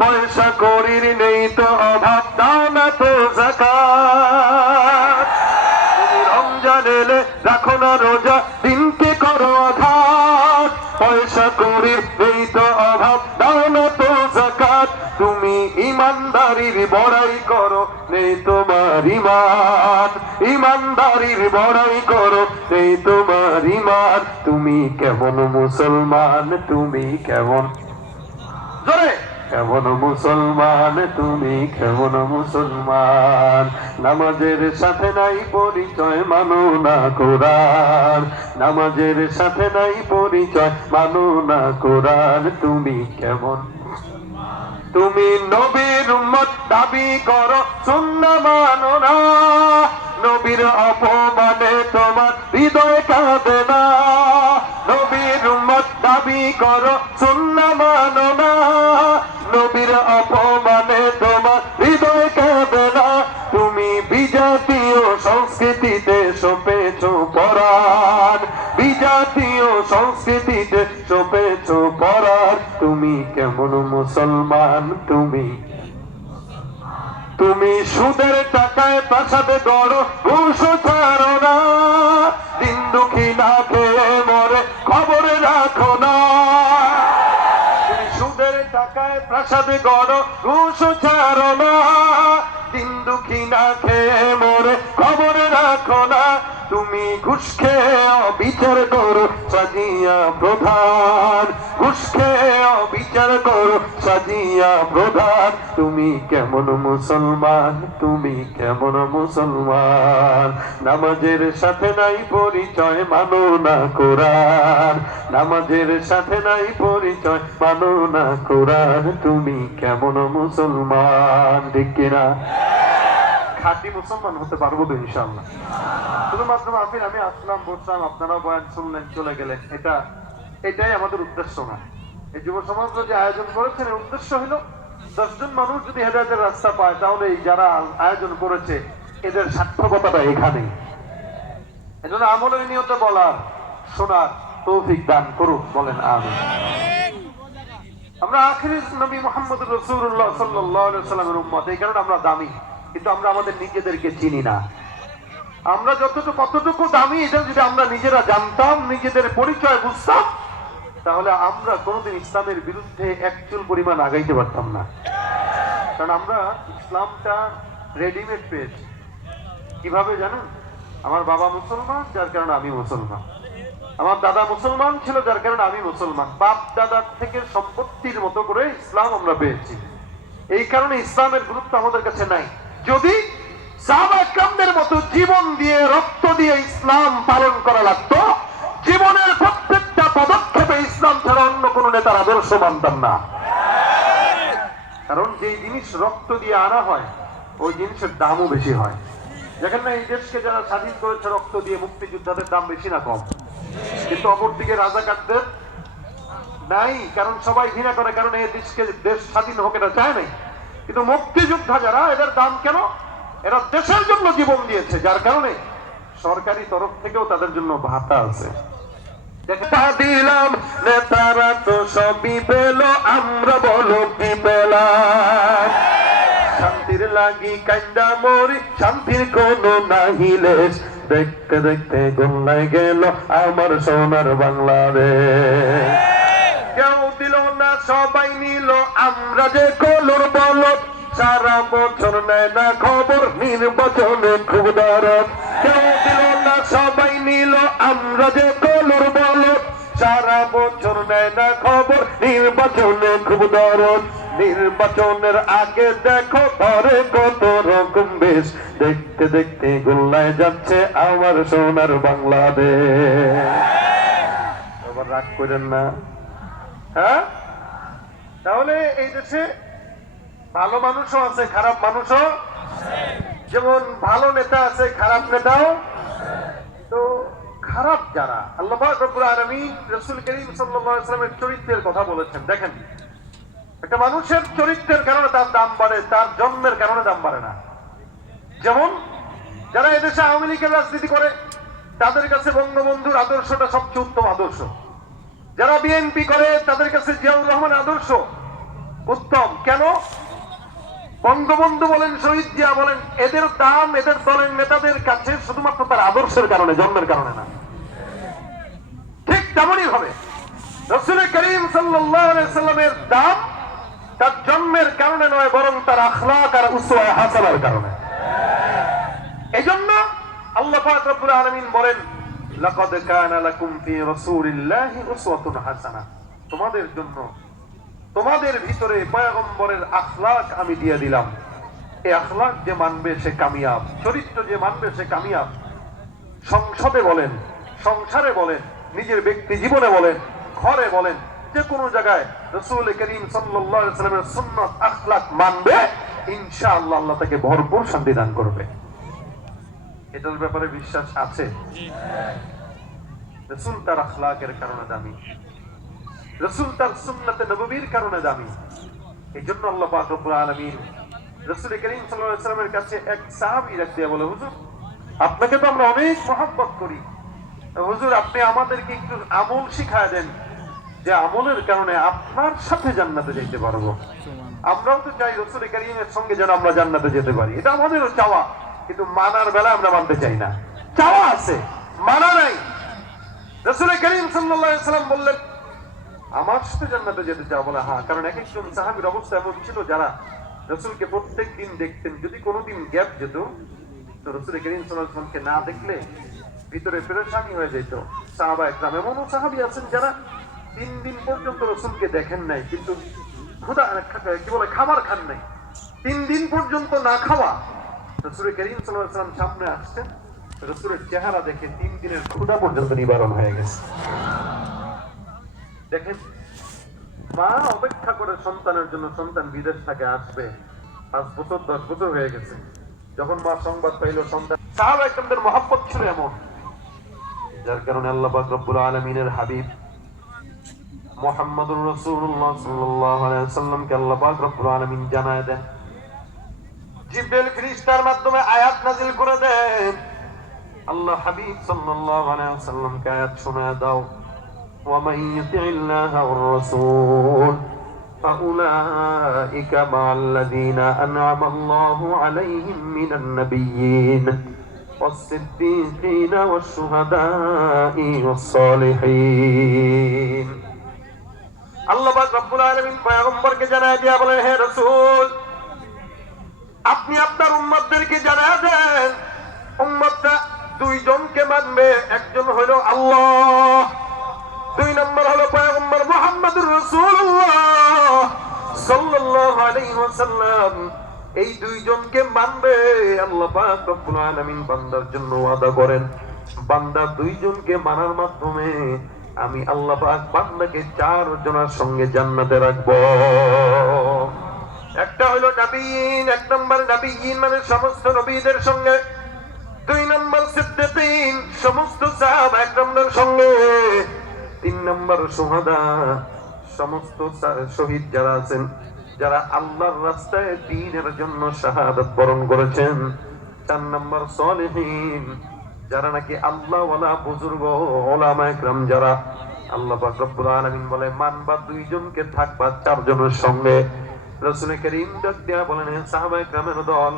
পয়সা করির নেই তো অভাব, দাও না তো যাকাত। তুমি রমজান এলে রাখো না রোজা, দিনকে করো আঘাত। পয়সা করির নেই তো অভাব, দাও না তো যাকাত। তুমি ইমানদারির বড়াই করো, নেই তোমার ঈমান। ইমানদারির বড়াই করো, নেই তোমার ঈমান। তুমি কেমন মুসলমান, তুমি কেমন জোরে কেমন মুসলমান, তুমি কেমন মুসলমান। নামাজের সাথে নাই পরিচয়, মানো না কোরআন। নামাজের সাথে নাই পরিচয়, মানো না কোরআন। তুমি কেমন, তুমি নবীর উম্মত দাবি করো, সুন্নাহ মানো না। নবীর অপমানে তোমার হৃদয় কাঁদে না। নবীর উম্মত দাবি করো, সুন্নাহ মানো না। নবীর অপমানে তোমার হৃদয় কাঁদে না। তুমি বিজাতীয় সংস্কৃতিতে সপেছ পরাণ। বিজাতীয় সংস্কৃতিতে সপেছ পরাণ। তুমি কেমন মুসলমান, তুমি তুমি সুদের টাকায় প্রাসাদে গড়ো, ঘুষ ছাড়ো না। দিন দুঃখী না খেয়ে মরে, খবরে রাখো না। তুমি সুদের টাকায় প্রাসাদে গড়ো, ঘুষ ছাড়ো না। দিন দুঃখী না খেয়ে মরে, খবরে রাখো না। তুমি ঘুষ খেয়ে অবিচার করো, সাজিয়া প্রধান। ঘুষ খেয়ে অবিচার করো, সাজিয়া প্রধান। তুমি কেমন মুসলমান, তুমি কেমন মুসলমান। নামাজের সাথে নাই পরিচয়, মানো না কোরআন। নামাজের সাথে নাই পরিচয়, মানো না কোরআন। তুমি কেমন মুসলমান, ঠিক কিনা? খাঁটি মুসলমান হতে পারবো তো ইনশাআল্লাহ। শুধুমাত্র মাহফিল আমি আসলাম, বসলাম, আপনারাও বয়ান শুনলেন, চলে গেলেন, এটাই আমাদের উদ্দেশ্য না। এই যুব সমাজ যে আয়োজন করেছেন, এর উদ্দেশ্য হলো 10 জন মানুষ যদি হেদায়েতের রাস্তা পায়, তাহলে এই যারা আয়োজন করেছে এদের সার্থকতাটা এখানেই। এজন্য আমলের নিয়তে বলার, শোনার তৌফিক দান করুক, বলেন আমিন। আমরা আখিরি নবী মুহাম্মদুর রাসূলুল্লাহ সাল্লাল্লাহু আলাইহি ওয়াসাল্লামের উম্মত, এই কারণে আমরা দামি, কিন্তু আমরা আমাদের নিজেদেরকে চিনি না। আমরা কতটুকু দামি এটা যদি আমরা নিজেরা জানতাম, নিজেদের পরিচয় বুঝতাম, তাহলে আমরা কোনোদিন ইসলামের বিরুদ্ধে এক চুল পরিমাণ আগাইতে পারতাম না। কারণ আমরা ইসলামটা রেডিমেড পেয়েছি। কিভাবে জানেন? আমার বাবা মুসলমান, যার কারণে আমি মুসলমান। আমার দাদা মুসলমান ছিল, যার কারণে আমি মুসলমান। বাপ দাদার থেকে সম্পত্তির মতো করে ইসলাম আমরা পেয়েছি। এই কারণে ইসলামের গুরুত্ব আমাদের কাছে নাই। যদি সাহাবা ইকরামদের মতো জীবন দিয়ে, রক্ত দিয়ে ইসলাম পালন করা লাগতো, জীবনের প্রত্যেকটা পদক্ষেপে ইসলাম ছাড়া অন্য কোন নেতার আদর্শ মানতাম না। কারণ যে জিনিস রক্ত দিয়ে আনা হয়, ওই জিনিসের দামও বেশি হয়। দেখেন না, এই দেশকে যারা স্বাধীন করেছে রক্ত দিয়ে, মুক্তিযোদ্ধাদের দাম বেশি না কম? কিন্তু অপরদিকে রাজাকারদের নাই, কারণ সবাই ঘৃণা করে, কারণ এই দেশ স্বাধীন হোক এটা চায় নাই। কিন্তু মুক্তিযোদ্ধা যারা, এদের দাম কেন? এরা দেশের জন্য জীবন দিয়েছে, যার কারণে সরকারি তরফ থেকেও তাদের জন্য ভাতা আছে। দিলাম নেতারা তো সবই পেল, আমরা বলো কি পেলাম? শান্তির লাগি কান্দা মরি, শান্তির কোনো নাহিলেশ। দেখতে দেখতে গোল্লায় গেল আমার সোনার বাংলাদেশ। কেউ দিল না, সবাই নিল, আমরা যে কলর বলদ। সারা বছর নেয় না খবর, নির্বাচনে খুব দরদ। কেউ দিল না, সবাই নিল, আমরা যে কলর বলদ। সারা বছর নেয় না খবর, নির্বাচনে খুব দরদ। নির্বাচনের আগে দেখো ধরে কত রকম বেশ। দেখতে দেখতে গোল্লায় যাচ্ছে আমার সোনার বাংলাদেশ। আবার রাগ করেন না, হ্যাঁ? তাহলে এই দেশে ভালো মানুষও আছে, খারাপ মানুষও। যেমন ভালো নেতা আছে, খারাপ নেতাও। তো খারাপ যারা, আল্লাহ পাক রব্বুল আলামিন রাসূল করিম সাল্লাল্লাহু আলাইহি ওয়াসাল্লামের চরিত্রের কথা বলেছেন। দেখেন, একটা মানুষের চরিত্রের কারণে তার দাম বাড়ে, তার জন্মের কারণে দাম বাড়ে না। যেমন যারা এদেশে আওয়ামী লীগের রাজনীতি করে, তাদের কাছে বঙ্গবন্ধুর আদর্শটা সবচেয়ে উত্তম আদর্শ। যারা বিএনপি করে, তাদের কাছে জিয়াউর রহমান আদর্শ উত্তম। কেন? বঙ্গবন্ধু বলেন, শহীদ জিয়া বলেন, এদের দাম এদের দলের নেতাদের কাছে শুধুমাত্র তার আদর্শের কারণে, জন্মের কারণে না। ঠিক তেমনই হবে রাসূল করিম সাল্লাল্লাহু আলাইহি সাল্লামের দাম তার জন্মের কারণে নয়, বরং তার আখলাক আর উসওয়া হাসানার কারণে। এজন্য আল্লাহ পাক রব্বুল আলামিন বলেন, লাকাদ কানা লাকুম ফি রাসূলিল্লাহি উসওয়াতুন হাসানাহ, তোমাদের জন্য তোমাদের ভিতরে পয়গম্বরের আখলাক আমি দিয়ে দিলাম। এই আখলাক যে মানবে সে কামিয়াব, চরিত্র যে মানবে সে কামিয়াব। সংসদে বলেন, সংসারে বলেন, নিজের ব্যক্তি জীবনে বলেন, ঘরে বলেন, যে কোনো জায়গায় রাসূল করিম সাল্লাল্লাহু আলাইহি ওয়াসাল্লামের সুন্নাত আখলাক মানবে, ইনশাআল্লাহ আল্লাহ তাকে ভরপুর শান্তি দান করবে। এটার ব্যাপারে বিশ্বাস আছে? রাসূল তার আখলাকের কারণে দামি, রাসূল তার সুন্নাতে নববীর কারণে দামি। এইজন্য আল্লাহ পাক রব্বুল আলামিন রাসূল করিম সাল্লাল্লাহু আলাইহি ওয়াসাল্লামের কাছে এক সাহাবী রাখতে বলে, হুজুর আপনাকে তো আমরা অনেক মহব্বত করি, হুজুর আপনি আমাদেরকে একটু আমল শিখায় দেন, যে আমলের কারণে আপনার সাথে জান্নাতে যেতে পারবো। আমরাও তো চাই রাসূল করিমের সঙ্গে যেন আমরা জান্নাতে যেতে পারি, এটা আমাদেরও চাওয়া, কিন্তু মানার বেলা আমরা মানতে চাই না। চাওয়া আছে, মানা নাই। রাসূল করিম সাল্লাল্লাহু আলাইহি ওয়াসাল্লাম বললেন, আমার সাথে জান্নাতে যেতে চাও? বলে হ্যাঁ। কারণ এক একজন সাহাবীর অবস্থা এমন ছিল যারা রাসূলকে প্রত্যেক দিন দেখতেন, যদি কোনোদিন গ্যাপ যেত তো রাসূল করিম সাল্লাল্লাহু আলাইহি ওয়াসাল্লামকে না দেখলে ভিতরে পেরেশানি হয়ে যেত। সাহাবা একরাম, এমনও সাহাবী আছেন যারা 3 দিন পর্যন্ত রাসূলকে দেখেন নাই, কিন্তু ক্ষুধা কি বলে খাবার খান নাই, 3 দিন পর্যন্ত না খাওয়া। রাসূল করিম সাল্লাল্লাহু আলাইহি ওয়াসাল্লাম সামনে আসছেন, রাসূলের চেহারা দেখে 3 দিনের ক্ষুধা পর্যন্ত নিবারণ হয়ে গেছে। দেখেন, মা অপেক্ষা করে সন্তানের জন্য, সন্তান বিদেশ থেকে আসবে, 5 বছর 10 বছর হয়ে গেছে, যখন মা সংবাদ পাইল সন্তান, সাহাবা একরামদের মহব্বত ছিল এমন, যার কারণে আল্লাহ পাক রব্বুল আলামিনের হাবিব মুহাম্মদুর রাসূলুল্লাহ সাল্লাল্লাহু আলাইহি ওয়াসাল্লামকে আল্লাহ পাক রব্বুল আলামিন জানায় দেন, জিবরিল ফেরেশতার মাধ্যমে আয়াত নাযিল করে দেন, আল্লাহ হাবিব সাল্লাল্লাহু আলাইহি ওয়াসাল্লামকে আয়াত শোনায় দাও, ومن يطع الله والرسول فأولئك مع الذين أنعم الله عليهم من النبيين والصديقين والشهداء والصالحين। আল্লাহ পাক রব্বুল আলামিন পয়গম্বরকে জানায় দিয়া বলেন, হে রাসূল আপনি আপনার উম্মতদেরকে জানায় দেন, উম্মতটা 2 জনকে মানবে, একজন হলো আল্লাহ, 2 নম্বর হলো পয়গম্বর মুহাম্মদুর রাসূলুল্লাহ সাল্লাল্লাহু আলাইহি ওয়াসাল্লাম। এই 2 জনকে মানবে। আল্লাহ পাক রব্বুল আলামিন বান্দার জন্য ওয়াদা করেন, বান্দা 2 জনকে মানার মাধ্যমে আমি আল্লাহ পাক বান্দাকে 4 জনের সঙ্গে জান্নাতে রাখবো। একটা হলো নবীন, 1 নম্বর নবীন মানে সমস্ত নবীদের সঙ্গে, 2 নম্বর সিদ্দিকিন সমস্ত সাহাবা একরামদের সঙ্গে, 3 নম্বর সুহাদা সমস্ত শহীদ যারা আছেন, যারা আল্লাহর রাস্তায় দ্বীনের জন্য শাহাদাত বরণ করেছেন, 4 নম্বর সালেহীন যারা নাকি আল্লাহ ওয়ালা বুজুর্গ উলামা একরাম, যারা আল্লাহ পাক রব্বুল আলামিন বলে মানবা 2 জনকে, থাকবা 4 জনের সঙ্গে। রাসূল করিম ডাক দিয়া বলেন, সাহাবা একরামের দল,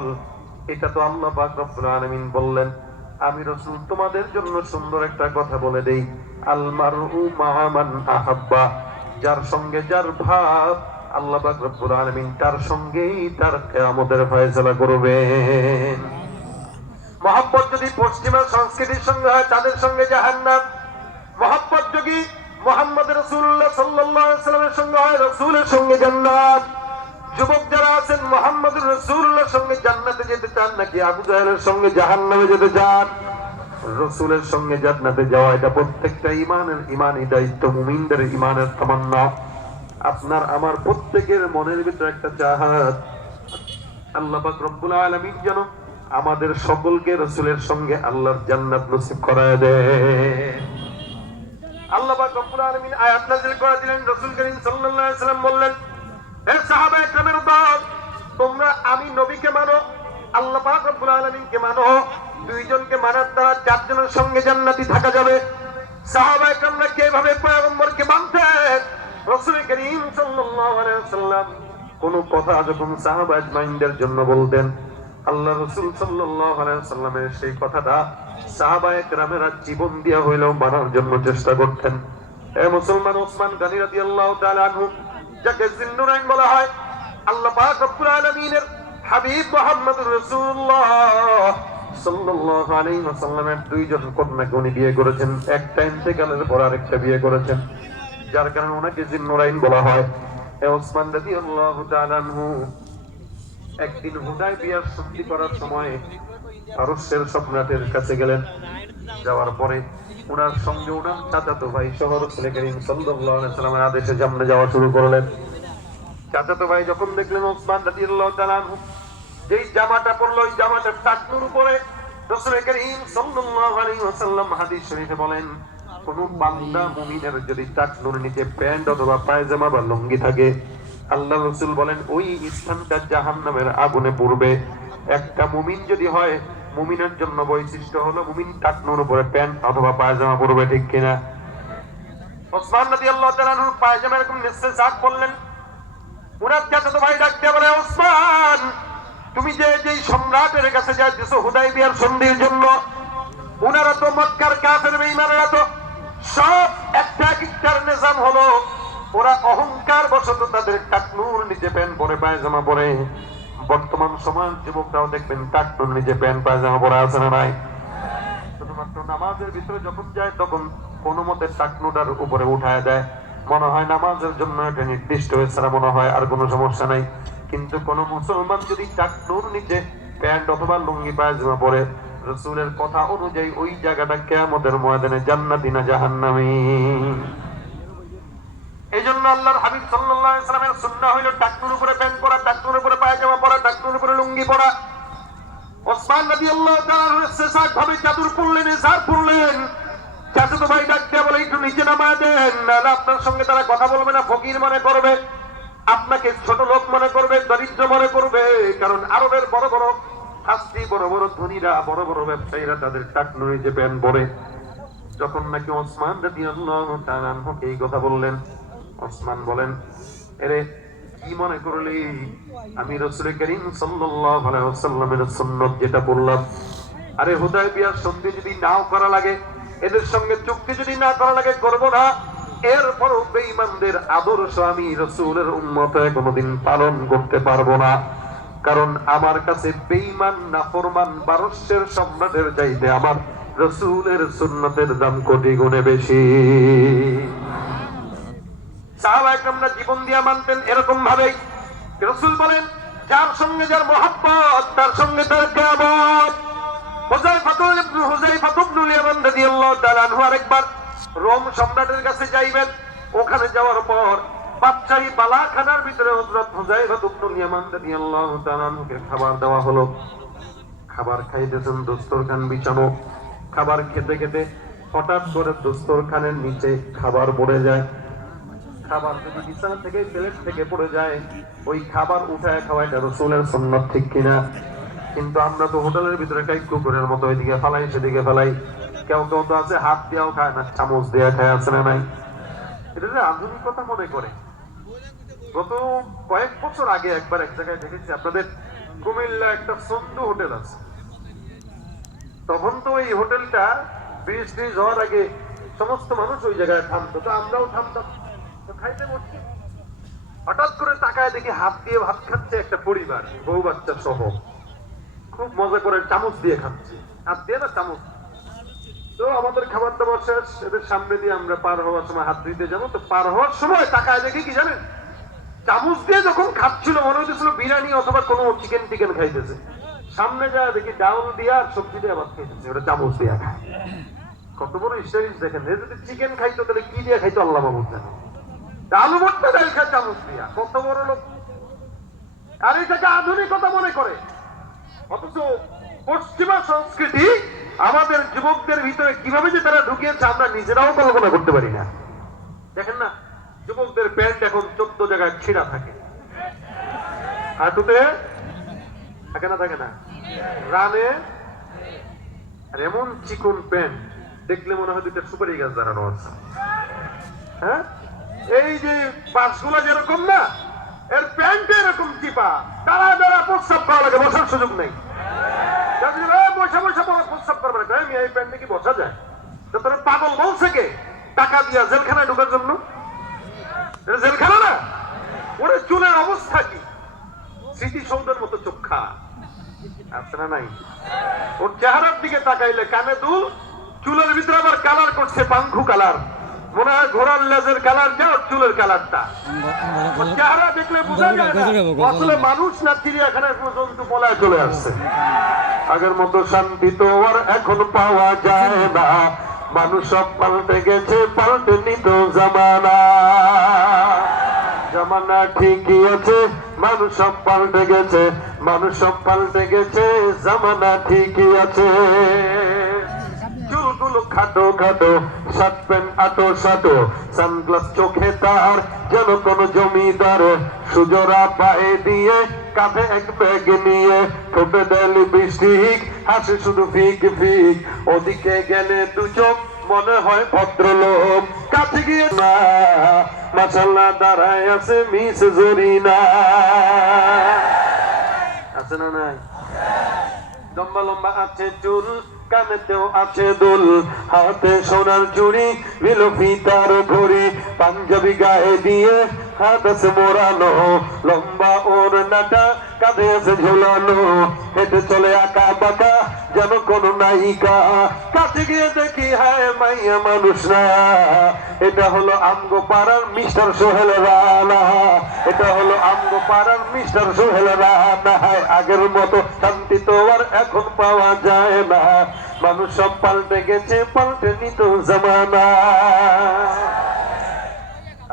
এটা তো আল্লাহ পাক রব্বুল আলামিন বললেন, আমি রাসূল তোমাদের জন্য সুন্দর একটা কথা বলে দেই, আল মারউ মা মান আহাব্বা, যার সঙ্গে যার ভাব আল্লাহ পাক রব্বুল আলামিন তার সঙ্গেই তার কিয়ামতের ফয়সালা করবেন। মহব্বত যদি পশ্চিমা সংস্কৃতির সঙ্গে হয় তাদের সঙ্গে জাহান্নাম, মহব্বত যদি মুহাম্মদ রাসূলুল্লাহ সাল্লাল্লাহু আলাইহি ওয়াসাল্লামের সঙ্গে হয় রাসূলের সঙ্গে জান্নাত। যুবক যারা আছেন মুহাম্মদুর রাসূলুল্লাহর সঙ্গে জান্নাতে যেতে চান নাকি আবু জাহেলের সঙ্গে জাহান্নামে যেতে চান? রাসূলের সঙ্গে জান্নাতে যাওয়া এটা প্রত্যেকটা ইমানি দায়িত্ব, মুমিনদের ইমানের তামান্না। আপনার আমার প্রত্যেকের মনের ভিতরে একটা চাহাত, আল্লাহ পাক রব্বুল আলামিন যেন আমাদের সকলকে রাসূলের সঙ্গে আল্লাহর জান্নাত নসিব করায় দেন। আল্লাহ পাক রব্বুল আলামিন আয়াত নাযিল করে দিলেন, রাসূল করিম সাল্লাল্লাহু আলাইহি ওয়াসাল্লাম বললেন, হে সাহাবা একরামের দল, তোমরা আমি নবীকে মানো, আল্লাহ পাক রব্বুল আলামিনকে মানো, 2 জনকে মানার দ্বারা 4 জনের সঙ্গে জান্নাতি থাকা যাবে। সাহাবা একরামরা কিভাবে পয়গম্বরকে মানতেন? রাসূল করিম সাল্লাল্লাহু আলাইহি ওয়াসাল্লাম কোন কথা যখন সাহাবা আজমাইনদের জন্য বলতেন, আল্লাহ রাসূল সাল্লাল্লাহু আলাইহি ওয়াসাল্লামের সেই কথাটা সাহাবায়ে কেরামেরা জীবন দিয়া হইলেও মানার জন্য চেষ্টা করতেন। এ মুসলমান, ওসমান গনি রাদিয়াল্লাহু তাআলা আনহু, যাকে জিন্নুরাইন বলা হয়, আল্লাহ পাক রব্বুল আলামিনের হাবিব মুহাম্মদুর রাসূলুল্লাহ সাল্লাল্লাহু আলাইহি ওয়াসাল্লামের দুইজন কন্যাকে উনি বিয়ে করেছেন। একটা ইন্তেকালের পর আরেকটা বিয়ে করেছেন, যার কারণে ওনাকে জিন্নুরাইন বলা হয়। এ ওসমান রাদিয়াল্লাহু তাআলা আনহু একদিন হুদায়বিয়ার সন্ধি করার সময় পারস্যের সম্রাটের কাছে গেলেন। যাওয়ার পরে ওনার সঙ্গে ওনার চাচাতো ভাই সহ রাসূল করিম সাল্লাল্লাহু আলাইহি ওয়াসাল্লামের আদেশে জামনে যাওয়া শুরু করলেন। চাচাতো ভাই যখন দেখলেন ওসমান রাদিয়াল্লাহু তাআলা আনহু যেই জামাটা পরলো, ওই জামাটার টাকনুর উপরে রাসূল করিম সাল্লাল্লাহু আলাইহি ওয়াসাল্লাম হাদিস শরীফে বলেন, কোন বান্দা মুমিনের যদি টাকনুর নিচে প্যান্ট অথবা পায়জামা বা লুঙ্গি থাকে, আল্লাহ রাসূল বলেন ওই স্থানটা জাহান্নামের আগুনে পুড়বে। একটা মুমিন যদি হয়, মুমিনের জন্য বৈশিষ্ট্য হলো মুমিন টাকনুর উপরে প্যান্ট অথবা পায়জামা পরবে, ঠিক কিনা? ওসমান রাদিয়াল্লাহু তাআলা আনহু পায়জামা এরকম নিচে সাক করলেন। ওনার চাচাতো ভাই ডাক দিয়ে বলে, ওসমান, তুমি যে যেই সম্রাটের কাছে যাইতেছো হুদায়বিয়ার সন্ধির জন্য, ওনারা তো মক্কার কাফের বেঈমানরা তো সব একটার নিজাম হলো, ওরা অহংকার বশত তাদের টাকনুর নিচে প্যান্ট পরে পায়জামা পরে। বর্তমান সমাজ যুবকরাও দেখবেন টাকনুর নিচে প্যান্ট পায়জামা পরে আছে না নাই? শুধুমাত্র নামাজের ভিতরে যখন যায় তখন কোনো মতে টাকনুটার উপরে উঠায় দেয়, মনে হয় নামাজের জন্য এটা নির্দিষ্ট হয়েছে, মনে হয় আর কোনো সমস্যা নাই। কিন্তু কোন মুসলমান যদি টাকনুর নিচে প্যান্ট অথবা লুঙ্গি পায়জামা পরে, রাসূলের কথা অনুযায়ী ওই জায়গাটা কিয়ামতের ময়দানে জান্নাতি না জাহান্নামী। এই জন্য আল্লাহর হাবিব সাল্লাল্লাহু আলাইহি ওয়াসাল্লামের সুন্নাহ হলো টাকনুর উপরে প্যান্ট পরা, টাকনুর উপরে পায়জামা পরা, টাকনুর উপরে লুঙ্গি পরা। ওসমান রাদিয়াল্লাহু তাআলা সেসাক ভাবে চাদর পরলেন, ইজার পরলেন। চাচাতো ভাই ডাক দিয়ে বলে, একটু নিচে নামায় দেন, নাহলে আপনার সঙ্গে তারা কথা বলবে না, ফকির মনে করবে, আপনাকে ছোট লোক মনে করবে, দরিদ্র মনে করবে। কারণ আরবের বড় বড় হাস্তি, বড় বড় ধনীরা, বড় বড় ব্যবসায়ীরা তাদের টাকনুর নিচে প্যান্ট পরে। যখন নাকি ওসমান রাদিয়াল্লাহু তাআলা আনহুকে এই কথা বললেন, ওসমান বলেন, আরে কি মনে করলি? আমি রাসূল করিম সাল্লাল্লাহু আলাইহি ওয়াসাল্লামের সুন্নাত যেটা বললাম, আরে হুদায়বিয়ার সন্ধি যদি নাও করা লাগে, এদের সঙ্গে চুক্তি যদি না করা লাগে, করব না। এরপরও বেঈমানদের আদর্শ আমি রাসূলের উম্মত কোনোদিন পালন করতে পারবো না। কারণ আমার কাছে বেঈমান নাফরমান পারস্যের সম্রাটের চাইতে আমার রাসূলের সুন্নতের দাম কোটি গুণে বেশি। সাহাবায়ে কেরামরা জীবন দিয়া মানতেন এরকম ভাবেই। রাসূল বলেন, যার সঙ্গে যার মহব্বত, তার সঙ্গে তার কিয়ামত। হুযায়ফা ইবনে ইয়ামান রাদিয়াল্লাহু তাআলা আনহু আরেকবার রোম সম্রাটের কাছে যাইবেন। ওখানে যাওয়ার পর বাদশাহী বালাখানার ভিতরে হযরত হুযায়ফা ইবনে ইয়ামান রাদিয়াল্লাহু তাআলা আনহুকে খাবার দেওয়া হলো। খাবার খাইতেছেন, দস্তরখান বিছানো। খাবার খেতে খেতে হঠাৎ করে দস্তরখানের নিচে খাবার পড়ে যায়। খাবার যদি বিছানা থেকে, প্লেট থেকে পড়ে যায়, ওই খাবার উঠায় খাওয়া এটা রাসূলের সুন্নাত, ঠিক কিনা? কিন্তু আমরা তো হোটেলের ভিতরে কাই কুকুরের মতো এদিকে ফেলাই সেদিকে ফেলাই। কেউ কেউ তো আছে হাত দিয়েও খায় না, চামচ দিয়ে খায়, আছে না নাই? এটা যে আধুনিকতা মনে করে। গত কয়েক বছর আগে একবার এক জায়গায় দেখেছি, আপনাদের কুমিল্লা একটা সন্ধু হোটেল আছে। তখন তো এই হোটেলটা বৃষ্টি হওয়ার আগে সমস্ত মানুষ ওই জায়গায় থামতো, তো আমরাও থামতাম, তো খাইতে বসছি। হঠাৎ করে তাকায় দেখি হাত দিয়ে ভাত খাচ্ছে একটা পরিবার, বউ বাচ্চা সহ। খুব মজা করে চামচ দিয়ে খাচ্ছে, হাত দিয়ে না চামচ। তো আমাদের খাবার দাবার শেষ, এদের সামনে দিয়ে আমরা পার হওয়ার সময় হাত ধুইতে যাবো, তো পার হওয়ার সময় তাকায় দেখি কি জানেন, চামচ দিয়ে যখন খাচ্ছিল মনে হইতেছিল বিরিয়ানি অথবা কোনো চিকেন খাইতেছে। সামনে যায় দেখি ডাউল দিয়ে আর সবজি দিয়ে আবার খাইতেছে, ওটা চামচ দিয়ে খায়। কত বড় স্টাইলিশ দেখেন! যদি চিকেন খাইতো তাহলে কি দিয়ে খাইতো আল্লাহ মাহবুব জানে। আলু ভর্তা দেয় খায় চামচ দিয়া, কত বড় লোক! আর এটাকে আধুনিকতা মনে করে। অথচ পশ্চিমা সংস্কৃতি আমাদের যুবকদের ভিতরে কিভাবে যে তারা ঢুকিয়েছে আমরা নিজেরাও কল্পনা করতে পারি না। দেখেন না, যুবকদের প্যান্ট এখন 14 জায়গায় ছিঁড়া থাকে, হাঁটুতে থাকে না, থাকে না, রানে। আর এমন চিকন প্যান্ট দেখলে মনে হয় দুইটা সুপারি গাছ দাঁড়ানো আছে। হ্যাঁ, এই যে বাসগুলো যেরকম না, এর প্যান্টে এরকম চিপা, তারা যারা প্রস্রাব করা লাগে, বসার সুযোগ নেই। বসে বসে প্রস্রাব করবে না, আমি এই প্যান্টে কি বসা যায়? তো তোর পাগল বলছে কে? টাকা দিয়া জেলখানায় ঢোকার জন্য? জেলখানা না, ওর চুলের অবস্থা কি? স্মৃতিসৌধের মতো চোখা আছে না নাই? ওর চেহারার দিকে তাকাইলে কানে দুল, চুলের ভিতরে আবার কালার করছে পাঙ্খু কালার, মনে হয় ঘোড়ার লেজের কালার যা, ওর চুলের কালারটা। চেহারা দেখলে বোঝা যায় না আসলে মানুষ না চিড়িয়াখানায় কোনো জন্তু পলায় চলে আসছে। আগের মতো শান্তি তো আর এখন পাওয়া যায় না, মানুষ সব পাল্টে গেছে, পাল্টে নিত জামানা। জামানা ঠিকই আছে, মানুষ সব পাল্টে গেছে, মানুষ সব পাল্টে গেছে, জামানা ঠিকই আছে। চুলগুলো খাটো খাটো, শার্ট প্যান্ট আটো সাটো, সানগ্লাস চোখে তার যেন কোন জমিদার, সুজরা পায়ে দিয়ে কাঁধে এক ব্যাগ নিয়ে, ঠোঁটে দেয় লিপস্টিক, হাসে শুধু ফিক ফিক, ওদিকে গেলে দু চোখ মনে হয় ভদ্রলোক, কাছে গিয়ে না মাশাআল্লাহ দাঁড়ায় আছে মিস জরিনা। আছে না নাই? লম্বা লম্বা আছে চুল, কানেতেও আছে দুল, হাতে সোনার চুড়ি, বিলো ফিতার ঘড়ি, পাঞ্জাবি গায়ে দিয়ে হাত আছে মোড়ানো, লম্বা ওর নাটা কাঁধে আছে ঝোলানো, হেঁটে চলে আঁকা বাঁকা যেন কোন নায়িকা। কাছে গিয়ে দেখি হায় মাইয়া মানুষ না, এটা হলো আমগো পাড়ার মিস্টার সোহেল রানা, এটা হলো আমগো পাড়ার মিস্টার সোহেল রানা। আগের মতো শান্তি তো আর এখন পাওয়া যায় না, মানুষ সব পাল্টে গেছে, পাল্টে নিত জামানা।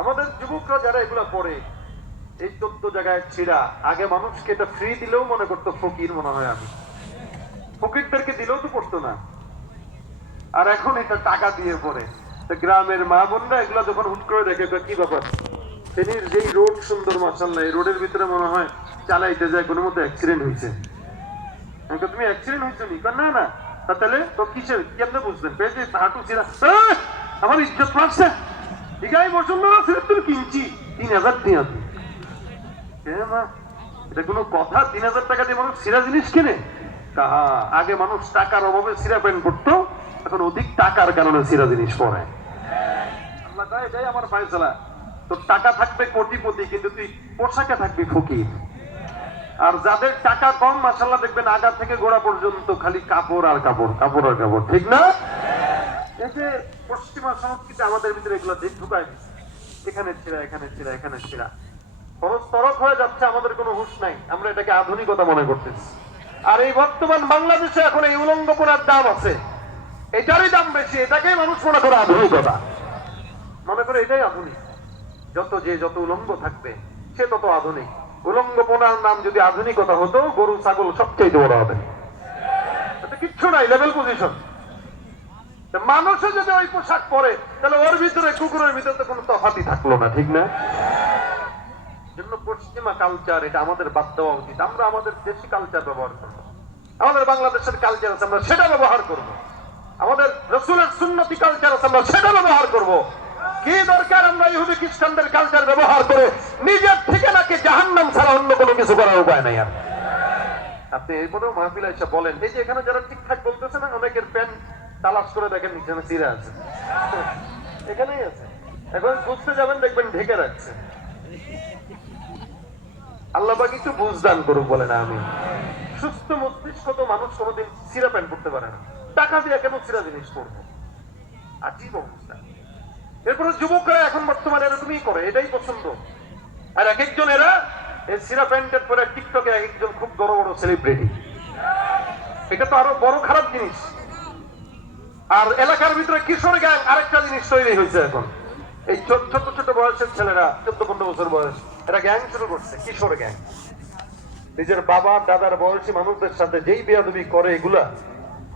আমাদের যুবকরা যারা এগুলা পড়ে, এই 14 জায়গায় ছিড়া, আগে মানুষকে এটা ফ্রি দিলেও মনে করতো ফকির, মনে হয় আমি ফকিরদেরকে দিলেও তো পড়তো না, আর এখন এটা টাকা দিয়ে পড়ে। গ্রামের মা বোনরা এগুলা যখন হুট করে দেখে, কি ব্যাপার, ফেনীর যেই রোড সুন্দর মাশাআল্লাহ, এই রোডের ভিতরে মনে হয় চালাইতে যায় কোনো মতো অ্যাক্সিডেন্ট হয়েছে। তুমি অ্যাক্সিডেন্ট হয়েছো নি? না না। তাহলে তো কিসের, কেমনে বুঝলেন? পেয়েছে হাঁটু ছিঁড়া, আমার ইজ্জত পাচ্ছে, ঠিকাই বসুন্ধরা ছিঁড়ে কিনছি 3000 টাকা দিয়ে। এটা কোনো কথা? 3000 টাকা দিয়ে মানুষ ছিঁড়া জিনিস কিনে? তাহা আগে মানুষ টাকার অভাবে ছিঁড়া প্যান্ট করতো, এখন অধিক টাকার কারণে ছিঁড়া জিনিস পরে। আল্লাহ কয় এটাই আমার ফায়সালা, তোর টাকা থাকবে কোটিপতি, কিন্তু তুই পোশাকে থাকবি ফকির। আর যাদের টাকা কম মাশাআল্লাহ দেখবেন আগা থেকে গোড়া পর্যন্ত খালি কাপড় আর কাপড়, কাপড় আর কাপড়, ঠিক না? এই যে পশ্চিমা সংস্কৃতি আমাদের ভিতরে এগুলো ঢুকায় দিচ্ছে, এখানে ছিঁড়া, এখানে ছিঁড়া, এখানে ছিঁড়া, খরচ তরক হয়ে যাচ্ছে, আমাদের কোনো হুঁশ নাই, আমরা এটাকে আধুনিকতা মনে করতেছি। আর এই বর্তমান বাংলাদেশে এখন এই উলঙ্গ পড়ার দাম আছে, এটারই দাম বেশি, এটাকেই মানুষ মনে করে আধুনিকতা, মনে করে এটাই আধুনিক। যত উলঙ্গ থাকবে সে তত আধুনিক। উলঙ্গ পোনার নাম যদি আধুনিকতা হতো, গরু ছাগল সবচেয়ে বড় হবে, কিচ্ছু নাই, লেভেল পজিশন। মানুষও যদি ওই পোশাক পরে, তাহলে ওর ভিতরে কুকুরের ভিতরে তো কোনো তফাৎই থাকলো না, ঠিক না? জন্য পশ্চিমা কালচার এটা আমাদের বাদ দেওয়া উচিত। আমরা আমাদের দেশি কালচার ব্যবহার করবো, আমাদের বাংলাদেশের কালচার আছে আমরা সেটা ব্যবহার করব, আমাদের রাসূলের সুন্নতি কালচার আছে আমরা সেটা ব্যবহার করব। কি দরকার আমরা ইহুদি খ্রিস্টানদের কালচার ব্যবহার করে নিজের ঠিকানাকে জাহান্নাম ছাড়া অন্য কোনো কিছু করার উপায় নাই। আর আপনি এরপরেও মাহফিলে এসে বলেন, এই যে এখানে যারা ঠিকঠাক বলতেছে না, অনেকের প্যান্ট তালাশ করে দেখেন নিচে চিরা আছে, এখানেই আছে, এখন বুঝতে যাবেন দেখবেন ঢেকে রাখছে। আল্লাহ পাক একটু বুঝদান করুক, বলে না আমি। সুস্থ মস্তিষ্ক তো মানুষ কোনোদিন চিরা প্যান্ট পড়তে পারে না, টাকা দিয়ে কেন চিরা জিনিস পড়বো? আজীব অবস্থা। এরপরে যুবকরা এখন বর্তমানে এরকমই করে, এটাই পছন্দ। আর এক একজন এরা এই চিরা প্যান্টের পরে টিকটকে এক একজন খুব বড় বড় সেলিব্রিটি, এটা তো আরো বড় খারাপ জিনিস। আর এলাকার ভিতরে কিশোর গ্যাং আরেকটা জিনিস তৈরি হয়েছে এখন। এই ছোট ছোট বয়সের ছেলেরা 14-15 বছর বয়স, এরা গ্যাং শুরু করছে, কিশোর গ্যাং। নিজের বাবা দাদার বয়সী মানুষদের সাথে যেই বেয়াদবি করে, এগুলা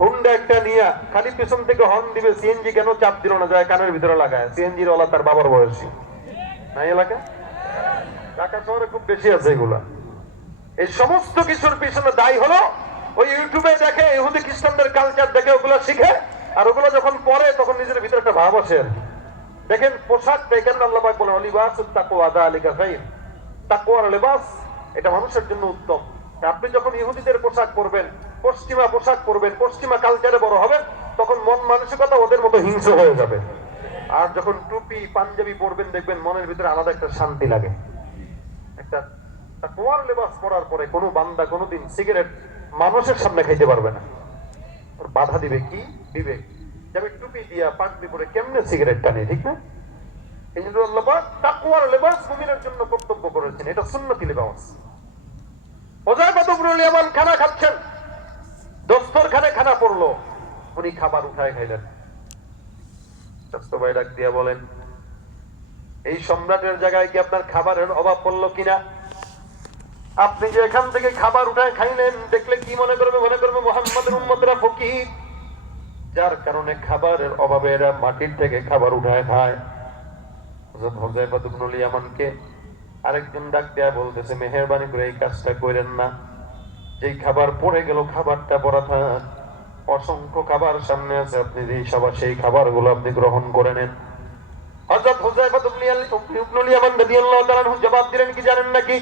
হুন্ডা একটা নিয়ে খালি পেছন থেকে হর্ন দিবে, সিএনজি কেন চাপ দিল না, যায় কানের ভিতরে লাগায়। সিএনজির ওলা তার বাবার বয়সী নাই এলাকা, ঢাকা শহরে খুব বেশি আছে এগুলা। এই সমস্ত কিছুর পিছনে দায়ী হলো ওই ইউটিউবে দেখে ইহুদি খ্রিস্টানদের কালচার দেখে ওগুলা শিখে, আর ওগুলো যখন পরে তখন নিজের ভিতরে একটা ভাব আসে। দেখেন পোশাক দেখেন, আল্লাহ পাক বলেন লিবাসুত তাকওয়া যালিকা খায়র, তাকওয়ার লেবাস, এটা মানুষের জন্য উত্তম। আপনি যখন ইহুদিদের পোশাক পরবেন, পশ্চিমা পোশাক পরবেন, পশ্চিমা কালচারে বড় হবেন, তখন মন মানসিকতা ওদের মতো হিংস্র হয়ে যাবে। আর যখন টুপি পাঞ্জাবি পরবেন, দেখবেন মনের ভিতরে আলাদা একটা শান্তি লাগে। একটা তাকওয়ার লেবাস পরার পরে কোনো বান্দা কোনোদিন সিগারেট মানুষের সামনে খাইতে পারবে না। বাধা দিবে কি? বিবেক। যে আমি টুপি দিয়া পাগড়ি পরে কেমনে সিগারেট টানি, ঠিক না? এই জন্য আল্লাহ পাক তাকওয়ার লেবাস মুমিনের জন্য কর্তব্য করেছেন, এটা সুন্নতি লেবাস। হুযায়ফা ইবনুল ইয়ামান খানা খাচ্ছেন, দস্তরখানে খানা পড়লো, উনি খাবার উঠায় খাইলেন। স্বাস্থ্য ভাই ডাক দিয়া বলেন, এই সম্রাটের জায়গায় কি আপনার খাবারের অভাব পড়লো কিনা? আপনি যে এখান থেকে খাবার উঠায় খাইলেন, দেখলে কি মনে করবে? মনে করবে মুহাম্মাদের উম্মতরা ফকির, যার কারণে খাবারের অভাবে এরা মাটির থেকে খাবার উঠায় খায়। হুযায়ফা ইবনুল ইয়ামানকে আরেকজন ডাক দেয়া বলতেছে, মেহেরবানি করে এই কাজটা করেন না। যেই খাবার পড়ে গেল, খাবারটা পড়া থাক, অসংখ্য খাবার সামনে আছে, আপনি সেই খাবারগুলো আপনি গ্রহণ করে নেন। হযরত হুযায়ফা ইবনুল ইয়ামান রাদিয়াল্লাহু তাআলা আনহু জবাব দিলেন কি জানেন নাকি?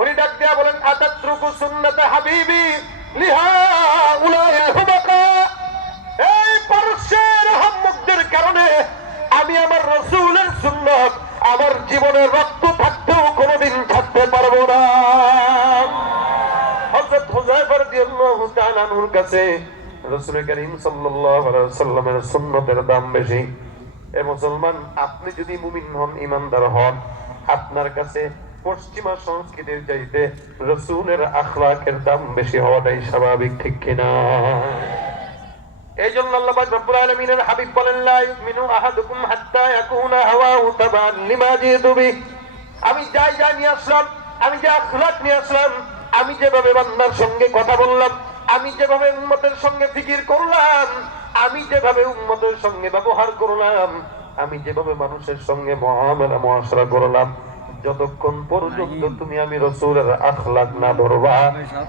উনি ডাক দেয়া বলেন, আতাতরুকু সুন্নাত হাবিবি লিহাউলাইল হুবাকা, এই পারস্যের হাম্মুকদের কারণে আমি আমার রাসূলের সুন্নাত আমার জীবনের রক্ত থাকতেও কোনোদিন ছাড়তে পারবো না। হযরত হুযায়ফা রাদিয়াল্লাহু তাআলা আনহুর কাছে রাসূল করিম সাল্লাল্লাহু আলাইহি ওয়াসাল্লামের সুন্নতের দাম বেশি। এ মুসলমান, আপনি যদি মুমিন হন, ঈমানদার হন, আপনার কাছে পশ্চিমা সংস্কৃতির চাইতে রাসূলের আখলাকের দাম বেশি হওয়াটাই স্বাভাবিক, ঠিক কিনা? এই জন্য আল্লাহ পাক রব্বুল আলামিনের হাবিব বলেন, লা ইউমিনু আহাদুকুম হাত্তা ইয়াকুনা হাওয়াহু তাবান লিমা জিতু বি। আমি যা নিয়ে আসলাম, আমি যে আখলাক নিয়ে আসলাম, আমি যেভাবে বান্দার সঙ্গে কথা বললাম, আমি যেভাবে উম্মতের সঙ্গে ফিকির করলাম, আমি যেভাবে উম্মতের সঙ্গে ব্যবহার করলাম, আমি যেভাবে মানুষের সঙ্গে মুআমালা মুআশারা করলাম, যতক্ষণ পর্যন্ত তুমি আমি রাসূলের আখলাক না ধরবা,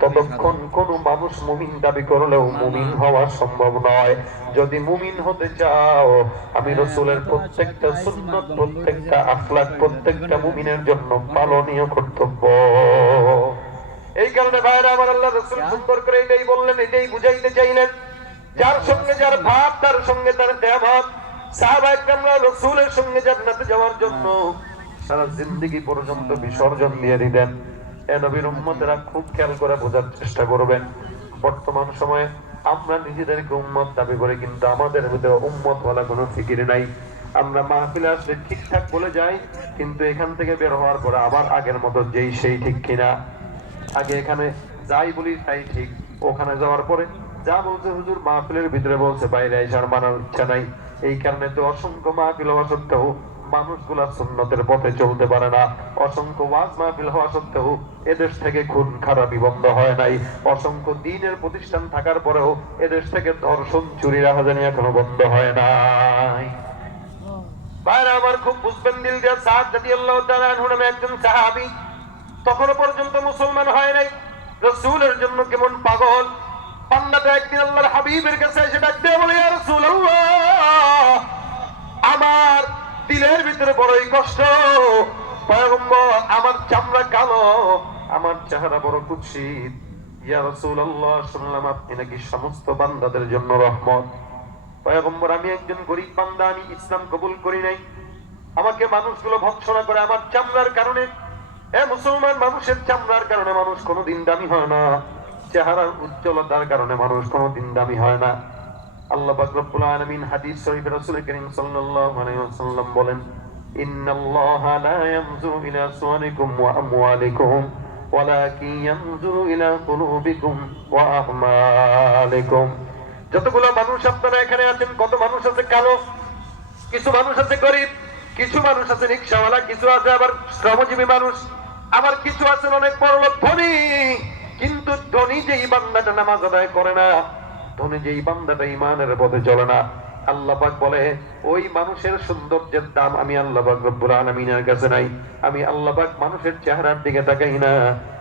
ততক্ষণ কোন মানুষ মুমিন দাবি করলেও মুমিন হওয়া সম্ভব নয়। যদি মুমিন হতে চাও, আমি রাসূলের প্রত্যেকটা সুন্নাত, প্রত্যেকটা আখলাক, প্রত্যেকটা মুমিনের জন্য পালনীয় কর্তব্য। এই কারণে ভাইরা আমার, আল্লাহ রাসূল সুন্দর করে এটাই বললেন, এটাই বুঝাইতে চাইলেন, যার সঙ্গে যার ভাব, তার সঙ্গে তার দেহভাব। সাহাবা একরামরা রাসূলের সঙ্গে জান্নাতে যাওয়ার জন্য সারা জিন্দেগি পর্যন্ত বিসর্জন দিয়ে দিলেন। এ নবীর উম্মতেরা খুব খেয়াল করে বোঝার চেষ্টা করবেন। বর্তমান সময়ে আমরা নিজেদেরকে উম্মত দাবি করি, কিন্তু আমাদের ভিতরে উম্মত বলা কোনো ফিকির নাই। আমরা মাহফিলে আসলে ঠিকঠাক বলে যাই, কিন্তু এখান থেকে বের হওয়ার পরে আবার আগের মতো যেই সেই, ঠিক কিনা? আগে এখানে যাই বলি তাই ঠিক, ওখানে যাওয়ার পরে যা বলছে হুজুর মাহফিলের ভিতরে বলছে, বাইরে এসার মানার ইচ্ছা নাই। এই কারণে তো অসংখ্য মাহফিল হওয়া সত্ত্বেও মানুষগুলা সুন্নতের পথে চলতে পারে না। অসংখ্য ওয়াজ মাহফিল হওয়া সত্ত্বেও এদেশ থেকে খুন খারাপি বন্ধ হয় নাই। অসংখ্য দ্বীনের প্রতিষ্ঠান থাকার পরেও এদেশ থেকে ধর্ষণ, চুরি, রাহাজানি এখনো বন্ধ হয় নাই। ভাইরা আমার, খুব বুঝবেন দিল দিয়ে, সাদ রাদিয়াল্লাহু তাআলা আনহু নামে একজন সাহাবী তখনও পর্যন্ত মুসলমান হয় নাই, রাসূলের জন্য কেমন পাগল। বান্দাটা একদিন আল্লাহর হাবিবের কাছে এসে ডাকতে বলে, ইয়া রাসূলুল্লাহ, আমার দিলের ভিতরে বড়ই কষ্ট, পয়গম্বর আমার চামড়া কালো, আমার চেহারা বড় কুৎসিত। ইয়া রাসূলুল্লাহ, শুনলাম আপনি নাকি সমস্ত বান্দাদের জন্য রহমত। পয়গম্বর, আমি একজন গরীব বান্দা, আমি ইসলাম কবুল করি নাই, আমাকে মানুষগুলো ভৎসনা করে আমার চামড়ার কারণে। এ মুসলমান, মানুষের চামড়ার কারণে মানুষ কোনোদিন দামি হয় না, চেহারার উজ্জ্বলতার কারণে মানুষ কোনোদিন দামি হয় না। আল্লাহ পাক রব্বুল আলামিন হাদিস শরীফে রাসূল করিম সাল্লাল্লাহু আলাইহি ওয়াসাল্লাম বলেন, ইন্নাল্লাহা লা ইয়ানজুরু ইলা সুওয়ারিকুম ওয়া আমওয়ালিকুম ওয়ালাকিন ইয়ানজুরু ইলা কুলুবিকুম ওয়া আ'মালিকুম। যতগুলো মানুষ আপনারা এখানে আছেন, কত মানুষ আছে কালো, কিছু মানুষ আছে গরিব, কিছু মানুষ আছে রিকশাওয়ালা, কিছু আছে আবার শ্রমজীবী মানুষ, আবার কিছু আছেন অনেক বড়লোক ধনী। কিন্তু ধনী যেই বান্দাটা নামাজ আদায় করে না, ধনী যেই বান্দাটা ঈমানের পথে চলে না, আল্লাহ পাক বলে ওই মানুষের সৌন্দর্যের দাম আমি আল্লাহ পাক রব্বুল আলামিনের কাছে নাই। আমি আল্লাহ পাক মানুষের চেহারার দিকে তাকাই না,